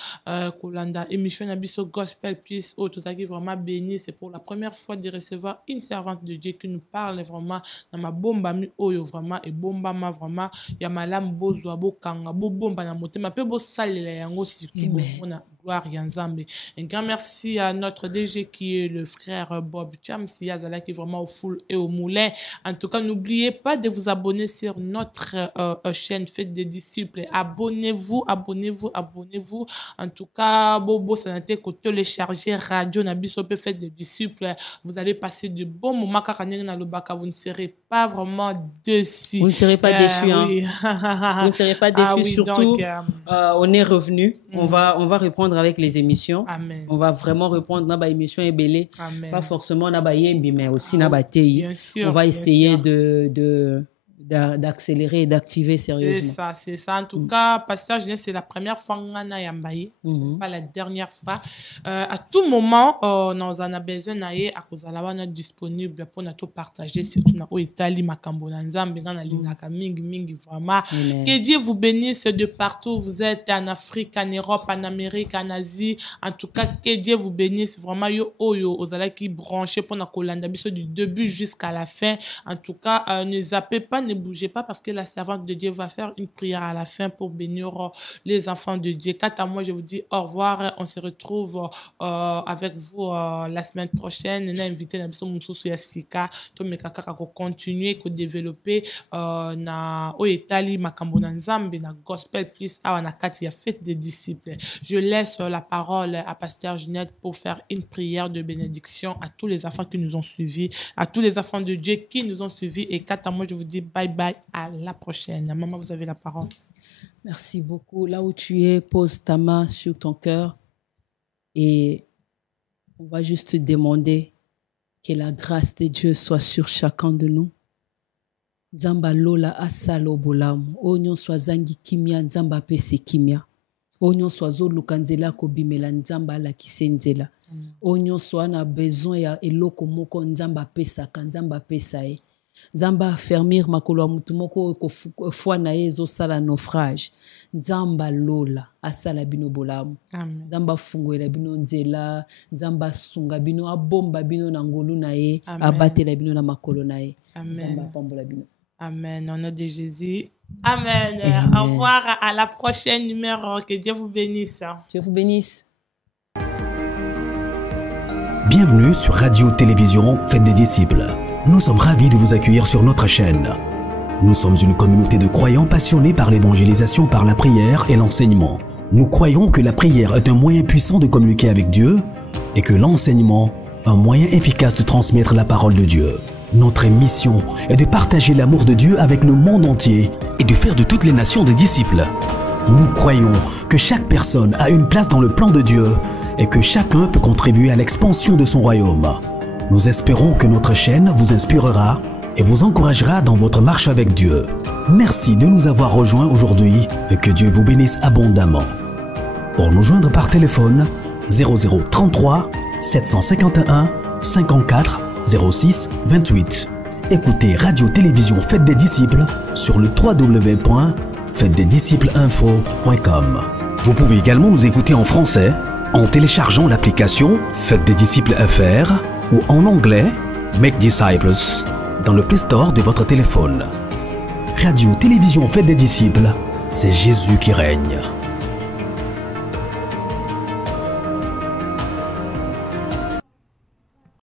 kolanda émission Nabiso Gospel, please. Qui vraiment béni, c'est pour la première fois de recevoir une servante de Dieu qui nous parle vraiment dans ma bomba mi oyo vraiment et bomba ma vraiment ya malam bozo abo kanga bo bomba na motema pe bo salela yango surtout bon na gloire ya Nzambe. Un grand merci à notre DG qui est le frère Bob Cham si yazala qui vraiment au full et au moulin. En tout cas, n'oubliez pas de vous abonner sur notre chaîne Fête des disciples. Abonnez-vous. En tout cas, bobo sanate ko télécharger radio Nabiso Fête des disciples. Vous allez passer du bon moment car vous ne serez pas vraiment déçus. Vous ne serez pas déçus, hein. Oui. Vous ne serez pas déçus, oui, surtout donc, on est revenu. On va reprendre avec les émissions. Amen. On va vraiment reprendre dans les émissions et belé. Pas forcément dans les yembi, mais aussi dans les tei. On va essayer d'accélérer et d'activer sérieusement. C'est ça. En tout cas, Pasteur Julien, c'est la première fois qu'on a yambaye. Pas la dernière fois. À tout moment, on en a besoin d'aller à cause de la disponible pour nous partager, surtout dans l'Italie, Makambo, Nzambe, dans la ligne mingi, vraiment. Que Dieu vous bénisse de partout. Vous êtes en Afrique, en Europe, en Amérique, en Asie. En tout cas, que Dieu vous bénisse vraiment. Yo, vous allez qui brancher pour nous Kolanda, du début jusqu'à la fin. En tout cas, ne zappez pas, ne bougez pas parce que la servante de Dieu va faire une prière à la fin pour bénir les enfants de Dieu. Quant à moi, je vous dis au revoir. On se retrouve avec vous la semaine prochaine. On a invité Nabiso Moussou Yassika, Tomekaka ko continuer, ko développer na Oetali Makambo na Nzambe na Gospel plus à na kati ya Fête des disciples. Je laisse la parole à Pasteur Ginette pour faire une prière de bénédiction à tous les enfants qui nous ont suivis, à tous les enfants de Dieu qui nous ont suivis. Et quant à moi, je vous dis bye bye, à la prochaine. Maman, vous avez la parole. Merci beaucoup. Là où tu es, pose ta main sur ton cœur et on va juste te demander que la grâce de Dieu soit sur chacun de nous. Nzamba lola asalo bolamu. Onyon soit zangi kimia, nzamba pese kimia. Onyon soit zo lukanzela ko bimela nzamba la kisenzela. Onyon soit na besoin ya eloko moko nzamba pesa ka nzamba pesa e. Nzamba affermir makolo ya mutu moko foi na ye ezosala naufrage. Nzamba lola asala bino bolamu. Nzamba fungoela bino nzela, nzamba sunga bino abomba bino na ngolu na ye, abatela bino na makolo na ye. Nzamba pambola bino. Amen. Au nom de Jésus. Amen. Au revoir à la prochaine numéro. Que Dieu vous bénisse. Dieu vous bénisse. Bienvenue sur Radio-Télévision Fête des Disciples. Nous sommes ravis de vous accueillir sur notre chaîne. Nous sommes une communauté de croyants passionnés par l'évangélisation par la prière et l'enseignement. Nous croyons que la prière est un moyen puissant de communiquer avec Dieu et que l'enseignement, un moyen efficace de transmettre la parole de Dieu. Notre mission est de partager l'amour de Dieu avec le monde entier et de faire de toutes les nations des disciples. Nous croyons que chaque personne a une place dans le plan de Dieu et que chacun peut contribuer à l'expansion de son royaume. Nous espérons que notre chaîne vous inspirera et vous encouragera dans votre marche avec Dieu. Merci de nous avoir rejoints aujourd'hui et que Dieu vous bénisse abondamment. Pour nous joindre par téléphone, 0033 751 54 06 28. Écoutez Radio-Télévision Fête des Disciples sur le www.fêtedesdiscipleinfo.com. Vous pouvez également nous écouter en français en téléchargeant l'application Fête des Disciples FR ou en anglais Make Disciples dans le Play Store de votre téléphone. Radio-Télévision Fête des Disciples, c'est Jésus qui règne.